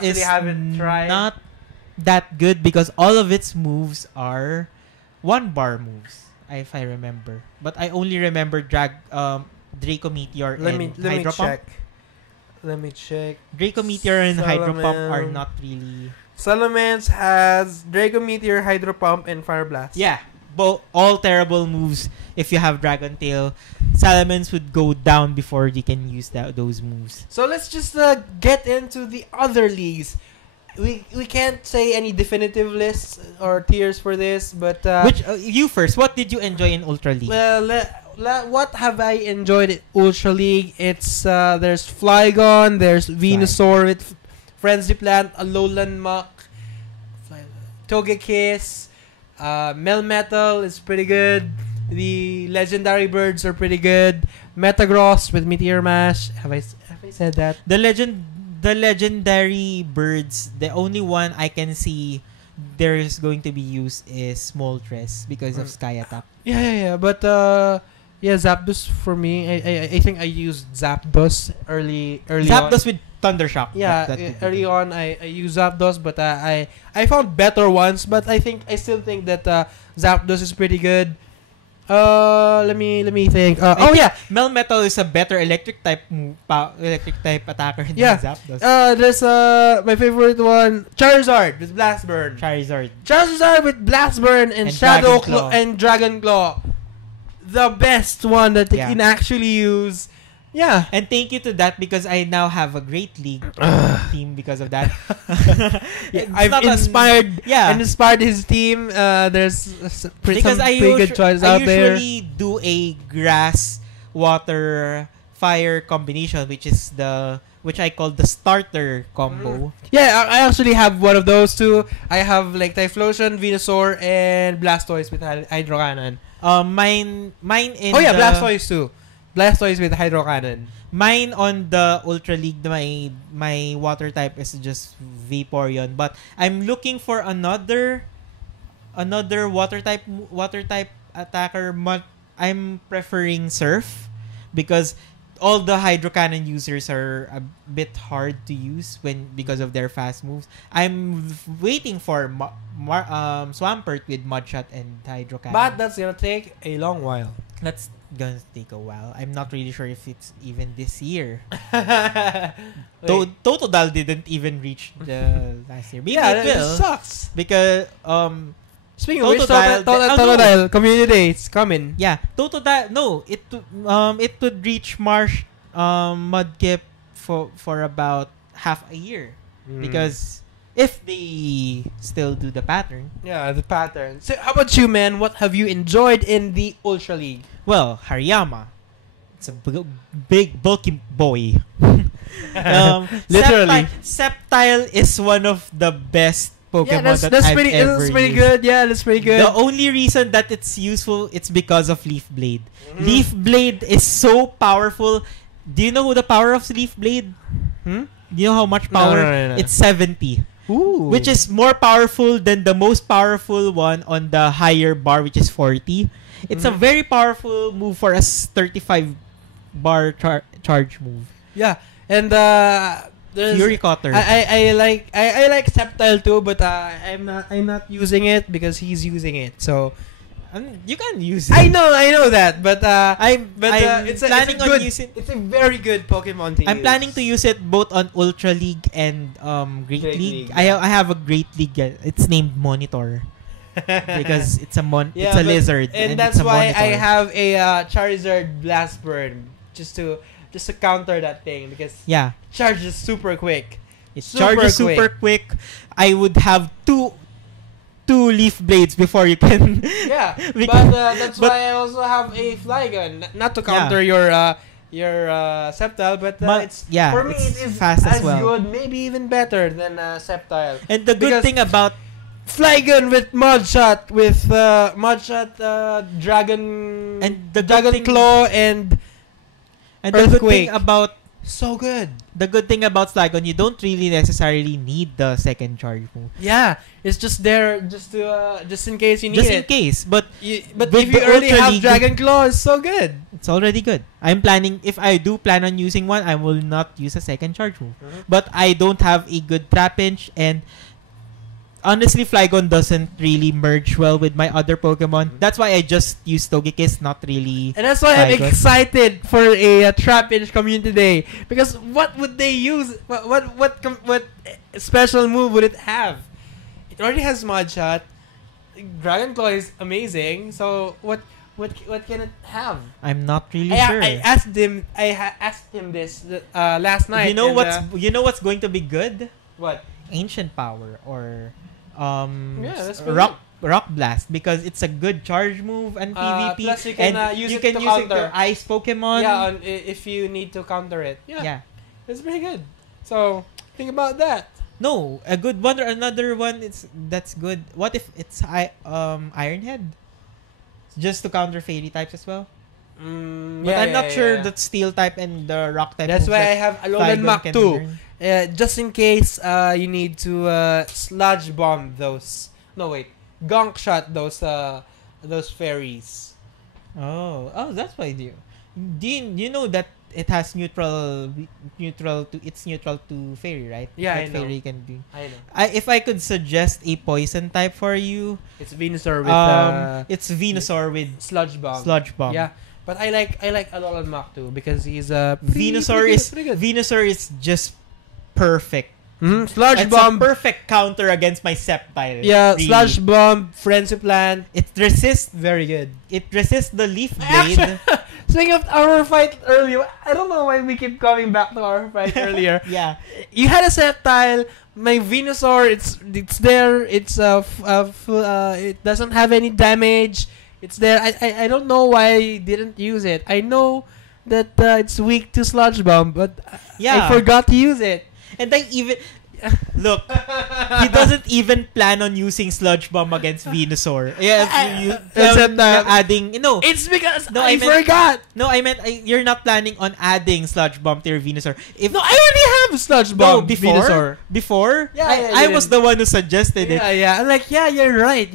is not that good because all of its moves are 1-bar moves, if I remember. But I only remember Draco Meteor and Hydro Pump. Let me check. Draco Meteor and Hydro Pump are not really... Salamence has Draco Meteor, Hydro Pump, and Fire Blast. Yeah. All terrible moves. If you have Dragon Tail, Salamence would go down before you can use those moves. So let's just get into the other leagues. We can't say any definitive lists or tiers for this, but you first. What did you enjoy in Ultra League? Well, what have I enjoyed in Ultra League? It's there's Flygon, there's Venusaur with Frenzy Plant, Alolan Muck, Togekiss. Melmetal is pretty good. The legendary birds are pretty good. Metagross with Meteor Mash. Have I said that? The legendary birds, the only one I can see there is going to be used is Moltres because of Sky Attack. Yeah. But Zapdos for me. I think I used Zapdos early Zapdos on. with Thunder Shock. Yeah, early on I used Zapdos, but I found better ones. But I still think that Zapdos is pretty good. Let me think. Melmetal is a better electric type attacker than Zapdos. There's my favorite one, Charizard with Blast Burn. Charizard with Blast Burn and Shadow Claw and Dragon Claw. The best one that you can actually use. Yeah. And thank you to that because I now have a great league team because of that. I've inspired his team. There's some pretty good choices out there. I usually do a grass, water, fire combination, which I call the starter combo. Yeah, I actually have one of those too. I have like Typhlosion, Venusaur, and Blastoise with Hydro Cannon. Mine in Blastoise too. Blastoise with Hydro Cannon. Mine on the Ultra League, my water type is just Vaporeon, but I'm looking for another water type attacker. I'm preferring Surf because all the Hydro Cannon users are a bit hard to use because of their fast moves. I'm waiting for Swampert with Mudshot and Hydro Cannon. But that's gonna take a long while. That's gonna take a while. I'm not really sure if it's even this year. Totodile didn't even reach the last year. Maybe it will. It sucks. Because speaking of which, Totodile Community Day is coming. Yeah, Totodile. No, it would reach Mudkip for about half a year because if they still do the pattern. Yeah, the pattern. So how about you, man? What have you enjoyed in the Ultra League? Well, Hariyama. It's a big bulky boy. Literally. Sceptile is one of the best Pokemon that's I've ever that's pretty used. good. Yeah, that's pretty good. The only reason that it's useful, it's because of Leaf Blade. Leaf Blade is so powerful. Do you know the power of Leaf Blade? Do you know how much power? No. It's 70. Ooh. Which is more powerful than the most powerful one on the higher bar, which is 40. It's a very powerful move for a 35 bar charge move. Yeah, and Fury Cutter. I like Sceptile too, but I'm not using it because he's using it. So you can use it. I know that, but it's a very good Pokemon to use. I'm planning to use it both on Ultra League and Great League. Yeah. I have a Great League. It's named Monitor because it's a lizard, and that's why I have a Charizard Blast Burn just to counter that thing because charges super quick. It charges super quick. I would have two Leaf Blades before you can. Yeah, but why I also have a Flygon, not to counter your Sceptile, but for me it is fast as well. Good, maybe even better than Sceptile. And the good thing about Flygon with Mudshot, Dragon and the Dragon Claw and the good thing about so good. The good thing about Flygon, you don't really necessarily need the second charge move. Yeah, it's just there just in case you need it. Just in case, but if you already have Dragon Claw, it's so good. It's already good. If I do plan on using one, I will not use a second charge move. But I don't have a good Trapinch, and honestly, Flygon doesn't really merge well with my other Pokemon. That's why I just use Togekiss, not really. And that's why Flygon. I'm excited for a Trapinch Community Day because what would they use? What special move would it have? It already has Mudshot. Dragon Claw is amazing. So what can it have? I'm not really sure. I asked him. Asked him this last night. You know what's going to be good? What? Ancient Power or that's Rock Blast because it's a good charge move and PvP. Plus you can use it to counter ice Pokemon. Yeah, if you need to counter it. Yeah. It's pretty good. So think about that. No, a good one or another one that's good. What if it's Iron Head? Just to counter fairy types as well? But I'm not sure that steel type and the rock type. That's why I have Alolan Mach 2. Just in case you need to sludge bomb those. No wait, gunk shot those fairies. Oh, that's why you know that it has neutral to fairy, right? Yeah, that I know. Fairy can do. I know. If I could suggest a poison type for you, it's Venusaur with it's Venusaur with sludge bomb. Sludge bomb. Yeah. But I like Alolan Mach 2 because he's Venusaur is just perfect. Sludge bomb, perfect counter against my Sceptile. Yeah, really. Sludge bomb, Frenzy Plant. It resists very good. It resists the Leaf Blade. Speaking of our fight earlier, I don't know why we keep coming back to our fight earlier. Yeah. You had a Sceptile. My Venusaur, it's there. It's it doesn't have any damage. It's there. I don't know why I didn't use it. I know that it's weak to Sludge Bomb, but I forgot to use it. And I even look, he doesn't even plan on using Sludge Bomb against Venusaur. Yeah, except adding, it's because I forgot. No, I meant you're not planning on adding Sludge Bomb to your Venusaur. No, I already have Sludge Bomb. Before. Yeah, I was the one who suggested it. Yeah. I'm like, yeah, you're right.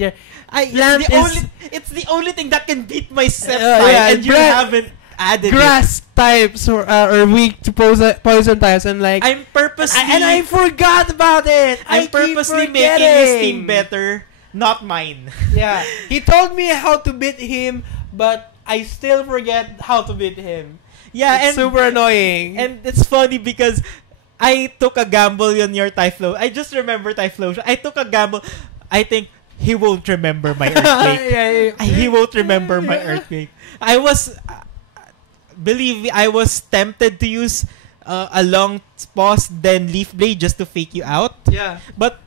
It's the only thing that can beat my Sceptile, and you haven't added grass types are weak to poison types, and like I'm purposely I forgot about it. I'm purposely making his team better, not mine. Yeah, he told me how to beat him, but I still forget how to beat him. Yeah, it's super annoying. And it's funny because I took a gamble on your Typhlosion. I just remember Typhlosion. I took a gamble. I think he won't remember my Earthquake. He won't remember my Earthquake. Believe me, I was tempted to use a long pause, then Leaf Blade just to fake you out. Yeah. But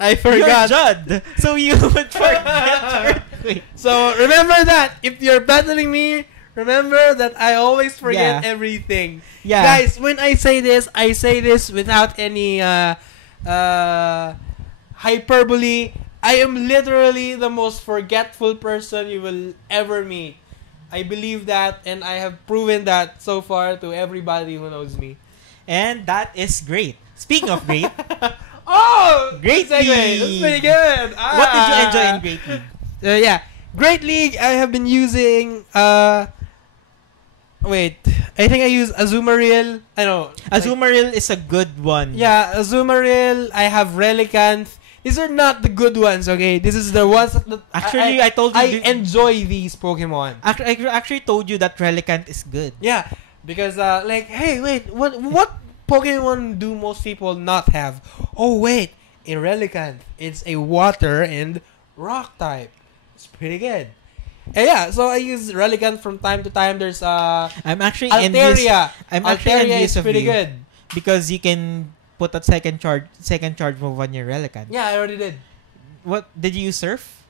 I forgot. You're Judd, so you would forget Earthquake. So remember that. If you're battling me, remember that I always forget everything. Yeah. Guys, when I say this without any hyperbole. I am literally the most forgetful person you will ever meet. I believe that, and I have proven that so far to everybody who knows me. And that is great. Speaking of great, Great League! That's pretty good! What did you enjoy in Great League? Great League, I have been using, wait, I think I use Azumarill. I know. Azumarill is a good one. Yeah, Azumarill, I have Relicanth. These are not the good ones, okay? This is the ones that actually I told you I enjoy these Pokemon. I actually told you that Relicanth is good. Yeah, because like, hey, wait, what Pokemon do most people not have? Oh wait, in Relicanth, it's a water and rock type. It's pretty good. And yeah, so I use Relicanth from time to time. There's I'm actually Altaria. Altaria is pretty good because you can put a second charge move on your Relicanth. Yeah, I already did. What did you use? Surf?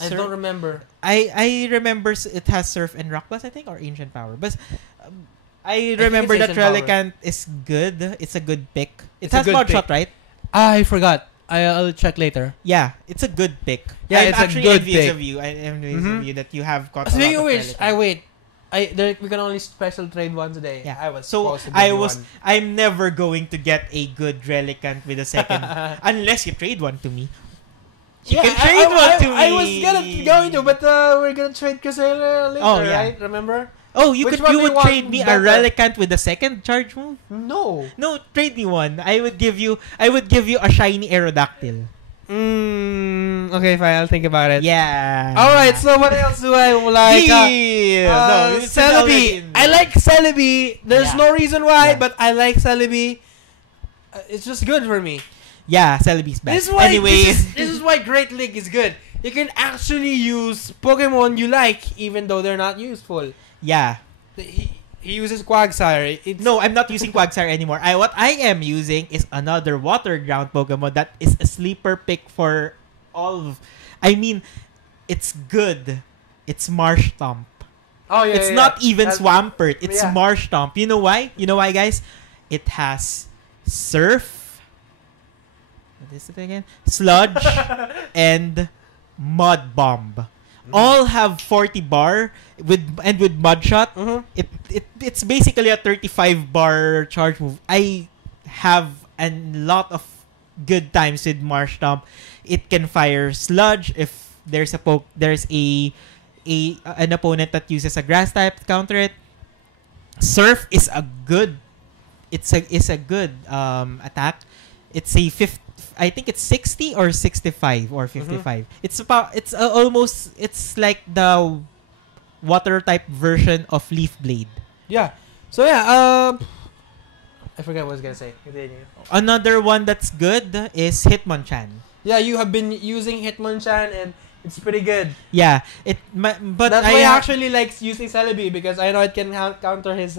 I don't remember. I remember it has Surf and Rock Plus, I think, or Ancient Power. But I remember that Relicanth is good. It's a good pick. It has Mudshot, right? I forgot. I'll check later. Yeah, it's a good pick. Yeah, I'm it's actually a good envious pick. of you. I'm envious of you that you have caught. Speaking of which, we can only special trade one today. Yeah, I'm never going to get a good Relicanth with a second unless you trade one to me. You can trade one to me. I was going to, but we're gonna trade Cresselia later, right? Remember? Oh, you would trade me a Relicanth with a second charge move? No, trade me one. I would give you a shiny Aerodactyl. Okay, fine. I'll think about it. Yeah. All right. So what else do I like? Celebi. I like Celebi. There's no reason why, but I like Celebi. It's just good for me. Yeah, Celebi's best. This is why Great League is good. You can actually use Pokemon you like, even though they're not useful. Yeah. He uses Quagsire. No, I'm not using Quagsire anymore. What I am using is another water ground Pokemon that is a sleeper pick for all of... I mean, it's good. It's Marshtomp. Oh, yeah, it's not even Swampert. It's Marshtomp. You know why? Guys? It has Surf. What is it again? Sludge and Mud Bomb. All have 40 bar with Mudshot. It's basically a 35 bar charge move. I have a lot of good times with Marshtomp. It can fire Sludge if there's an opponent that uses a grass type to counter it. Surf is a good attack. It's a 50. I think it's 60 or 65 or 55. It's like the water type version of Leaf Blade. Yeah. So I forgot what I was gonna say. Another one that's good is Hitmonchan. Yeah, you have been using Hitmonchan, and It's pretty good. Yeah, but That's why I actually like using Celebi because I know it can counter his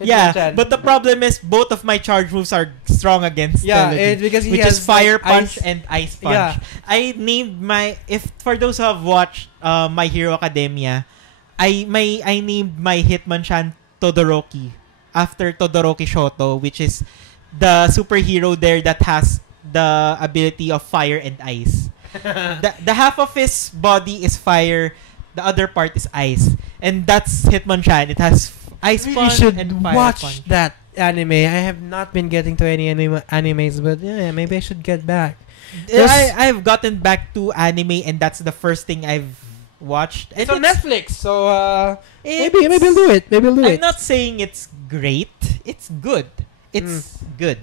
yeah, but the problem is both of my charge moves are strong against Celebi, because he which has is Fire Punch ice. and Ice Punch. Yeah. I named for those who have watched My Hero Academia, I named my Hitmonchan Todoroki after Todoroki Shoto, which is the superhero there that has the ability of fire and ice. the half of his body is fire, the other part is ice, and that's Hitmonchan. It has ice You punch should and fire watch punch. that anime. I have not been getting to any animes, but yeah, maybe I should get back. I've gotten back to anime, and that's the first thing I've watched. It's And on Netflix, so maybe it's- I'll do it. Maybe I'll do I'm it. not saying it's great. It's good. It's good.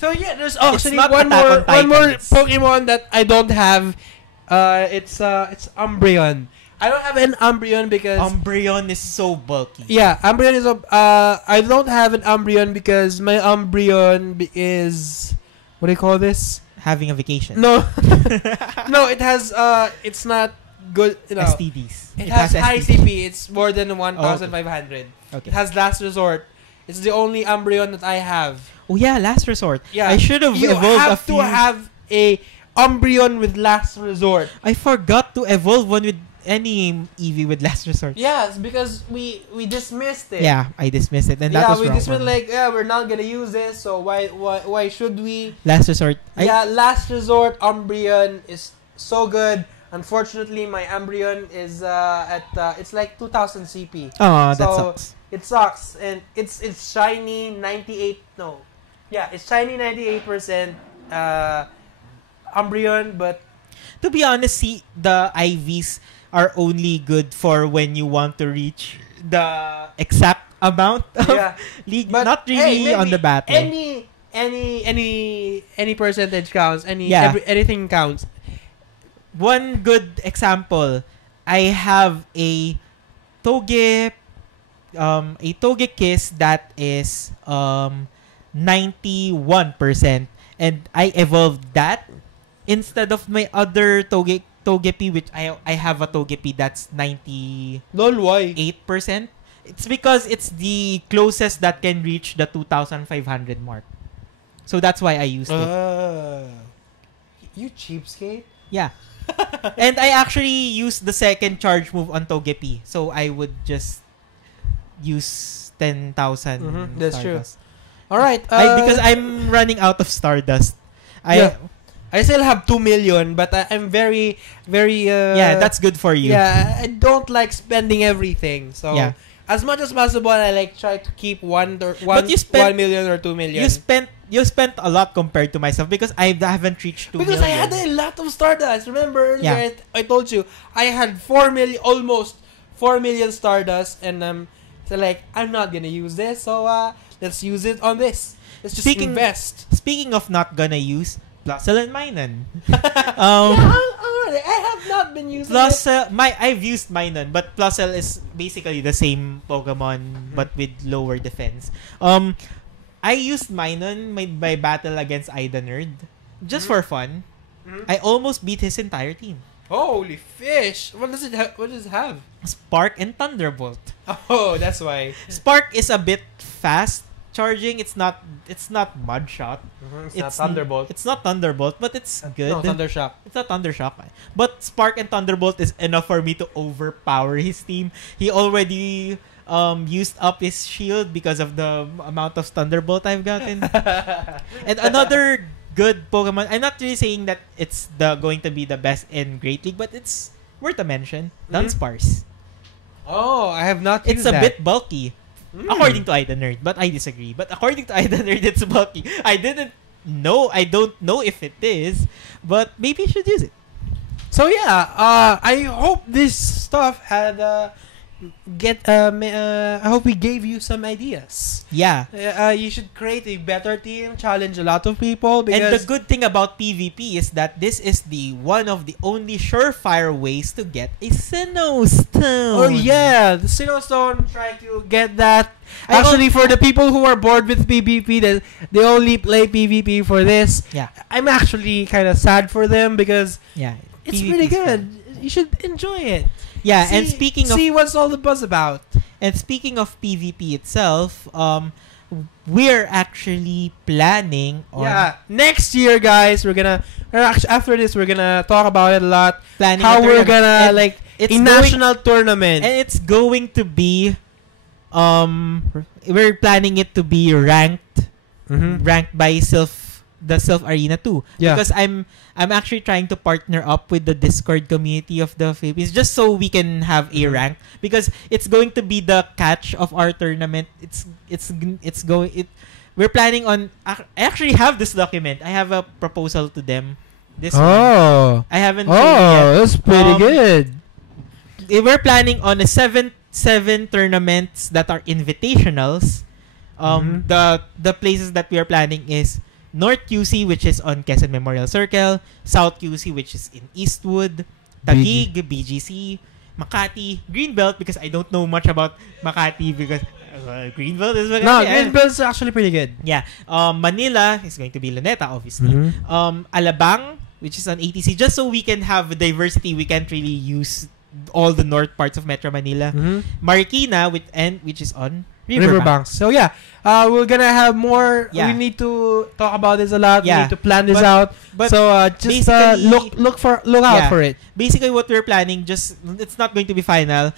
So yeah, there's actually not one Attack on more Titan. Pokemon that I don't have. It's Umbreon. I don't have an Umbreon because Umbreon is so bulky. yeah, Umbreon is I don't have an Umbreon because my Umbreon is what do you call this? Having a vacation. No, no, it has it's not good. You know, STDs. it has high STDs. CP. It's more than 1,500. Okay. It has Last Resort. It's the only Umbreon that I have. Oh yeah, Last Resort. Yeah, I should have you evolved have a few. to have a Umbreon with Last Resort. I forgot to evolve one with any Eevee with Last Resort. Yes, because we dismissed it. Yeah, I dismissed it, and that Yeah, was we wrong. dismissed for me. like we're not gonna use this. So why should we? Last Resort. Yeah, Last Resort Umbreon is so good. Unfortunately, my Umbreon is it's like 2,000 CP. Oh, that So, sucks. It sucks, and it's shiny 98. No, yeah, it's shiny 98%. Umbreon, but To be honest, see, the IVs are only good for when you want to reach the exact amount of yeah, league, but not really hey, on the battle. any percentage counts. Yeah. Anything counts. One good example, I have a Togekiss that is 91%, and I evolved that instead of my other Togepi, which I have a Togepi that's 98%. Lol, why? It's because it's the closest that can reach the 2,500 mark. So that's why I used it. You cheapskate. Yeah. And I actually used the second charge move on Togepi. So I would just use 10,000 That's Stardust. true. All right. Because I'm running out of Stardust. I still have 2 million, but I'm very, very. Yeah, that's good for you. Yeah, I don't like spending everything. So Yeah. as much as possible, I like try to keep 1 you spent- 1 million or 2 million. You spent a lot compared to myself because I haven't reached 2 because million. I had a lot of Stardust. Remember earlier, Yeah. I told you I had 4 million, almost 4 million Stardust, and so like I'm not gonna use this, so let's use it on this. Let's just invest. Speaking of not gonna use, Plusle and Minun. I have not been using it. I've used Minun, but Plusle is basically the same Pokemon but with lower defense. I used Minun my battle against Ida Nerd just for fun. I almost beat his entire team. Holy fish! What does it have? Spark and Thunderbolt. Oh, that's why. Spark is a bit fast charging. It's not Mud Shot. It's not Thunderbolt. It's not Thunderbolt, but it's good. No, Thundershock. It's not Thundershock. But Spark and Thunderbolt is enough for me to overpower his team. He already used up his shield because of the amount of Thunderbolt I've gotten. And another good Pokemon, I'm not really saying that it's going to be the best in Great League, but it's worth a mention. Dunsparce. Oh, I have not used It's a that. bit bulky. According to Ida Nerd, but I disagree. But according to Ida Nerd, it's bulky. I don't know if it is, but maybe you should use it. So yeah, I hope this stuff had I hope we gave you some ideas. Yeah. You should create a better team, challenge a lot of people, because And the good thing about PvP is that this is one of the only surefire ways to get a Sinnoh Stone. oh yeah, the Sinnoh Stone, try to get that. I Actually, for the people who are bored with PvP, they only play PvP for this. Yeah. I'm actually kind of sad for them because Yeah. it's PvP pretty is good. fun. you should enjoy it. Yeah, and speaking of what's all the buzz about. And speaking of PvP itself, we're actually planning on next year, guys. After this, we're gonna talk about it a lot. planning How a we're tournament. gonna And it's a going- national tournament. and it's going to be we're planning it to be ranked by the Sylph Arena too. Yeah. Because I'm actually trying to partner up with the Discord community of the Philippines just so we can have a rank, because it's going to be the catch of our tournament. We're planning on. I actually have this document. I have a proposal to them. This one. I haven't shown yet. That's pretty good. We're planning on a seven tournaments that are invitationals. The places that we are planning is North QC, which is on Quezon Memorial Circle, South QC, which is in Eastwood, Taguig, BGC, Makati, Greenbelt, because I don't know much about Makati because Greenbelt is Makati. Greenbelt's actually pretty good. Yeah. Manila is going to be Luneta, obviously. Alabang, which is on ATC, just so we can have diversity. We can't really use all the north parts of Metro Manila. Marikina, which is on Riverbanks. So yeah, we're gonna have more. Yeah. We need to talk about this a lot. Yeah. We need to plan this out. But So just basically- look out for it. Basically, what we're planning, it's not going to be final.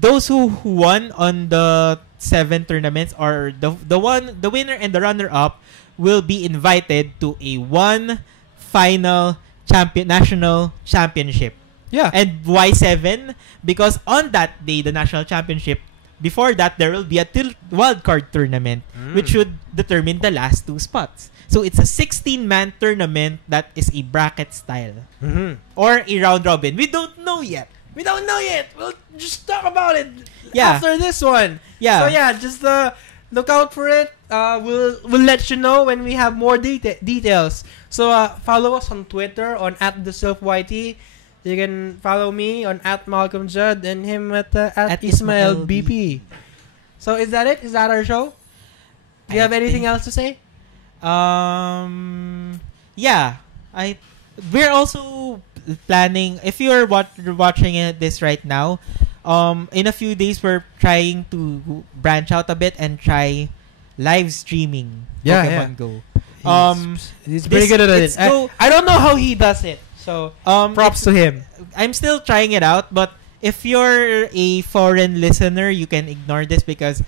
Those who won on the 7 tournaments, or the winner and the runner-up, will be invited to a final national championship. Yeah. And why 7? Because on that day, the national championship, before that, there will be a wildcard tournament, which would determine the last 2 spots. So it's a 16-man tournament that is a bracket style. Or a round robin. We don't know yet. We'll just talk about it Yeah. after this one. Yeah. So yeah, just look out for it. We'll let you know when we have more details. So follow us on Twitter on @theSylphYT. You can follow me on @MalcolmJudd and him at @IsmaelBP. So is that it? Is that our show? Do you have anything else to say? Yeah. We're also planning, if you're watching this right now, in a few days we're trying to branch out a bit and try live streaming Pokemon Go. He's pretty good at it. I don't know how he does it. So props to him. I'm still trying it out, but if you're a foreign listener, you can ignore this because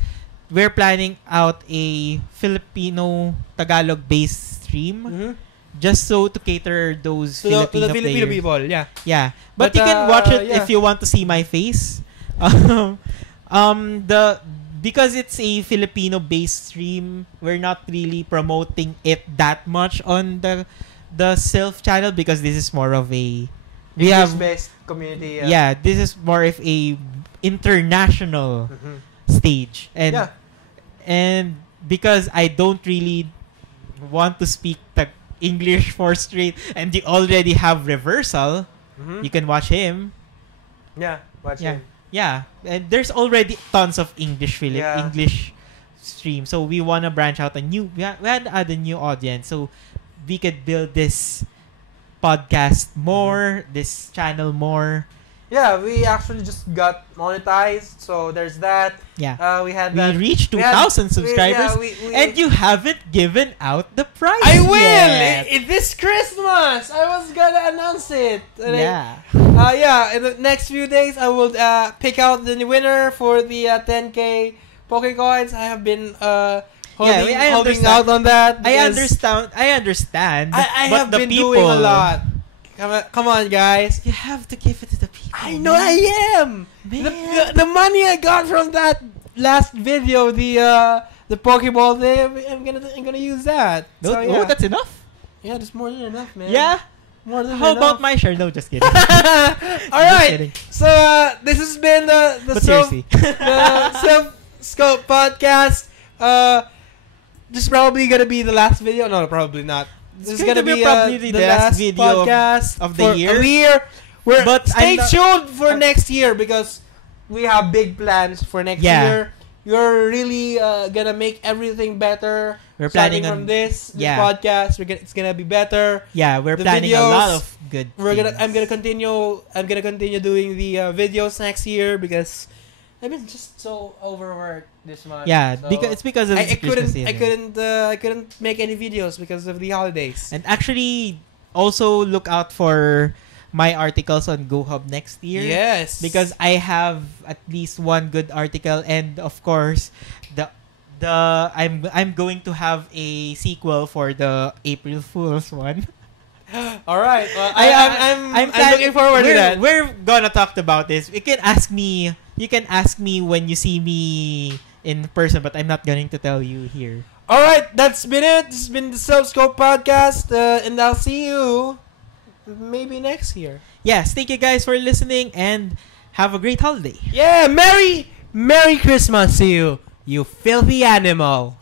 we're planning out a Filipino Tagalog-based stream. Just so to cater those to the Filipino Filipino players. people, yeah. Yeah. But you can watch it if you want to see my face. Because it's a Filipino-based stream, we're not really promoting it that much on the Sylph channel because this is more of a English-based community. Yeah, this is more of a international stage. And because I don't really want to speak the English for straight, and you already have Reversal, you can watch him. Yeah, watch him. Yeah, and there's already tons of English stream, so we wanna branch out we had to add a new audience, so we could build this podcast more, this channel more. Yeah, we actually just got monetized, so there's that. Yeah, we reached 2,000 subscribers, and you haven't given out the prize. I will yet. This Christmas. I was gonna announce it. Yeah. In the next few days, I will pick out the winner for the 10K Pokecoins. I have been holding out on that. I understand. I but have the been people, doing a lot. Come on, guys. You have to give it to the people. I know I am. The money I got from that last video, the Pokeball thing, I'm gonna use that. Oh, that's enough. Yeah, that's more than enough, man. Yeah. More than How enough. about my share? No, just kidding. All right. So this has been the Sylph Scope podcast. This is probably gonna be the last video. No, probably not. This is gonna be probably the last video podcast of the year. But stay tuned for next year because we have big plans for next year. You're really gonna make everything better. We're Starting planning from on this podcast. It's gonna be better. Yeah, we're The planning a videos, lot of good. I'm gonna continue doing the videos next year because I've been just so overworked this month. Yeah, so because it's because of I Christmas couldn't season. I couldn't make any videos because of the holidays. And actually, also look out for my articles on GoHub next year. Yes, Because I have at least one good article, and of course, I'm going to have a sequel for the April Fool's one. all right. Well, I'm looking forward to that. We're gonna talk about this. You can ask me when you see me in person, but I'm not going to tell you here. All right, that's been it. This has been the Sylph podcast, and I'll see you maybe next year. Yes, thank you guys for listening, and have a great holiday. Yeah, Merry Christmas to you, you filthy animal.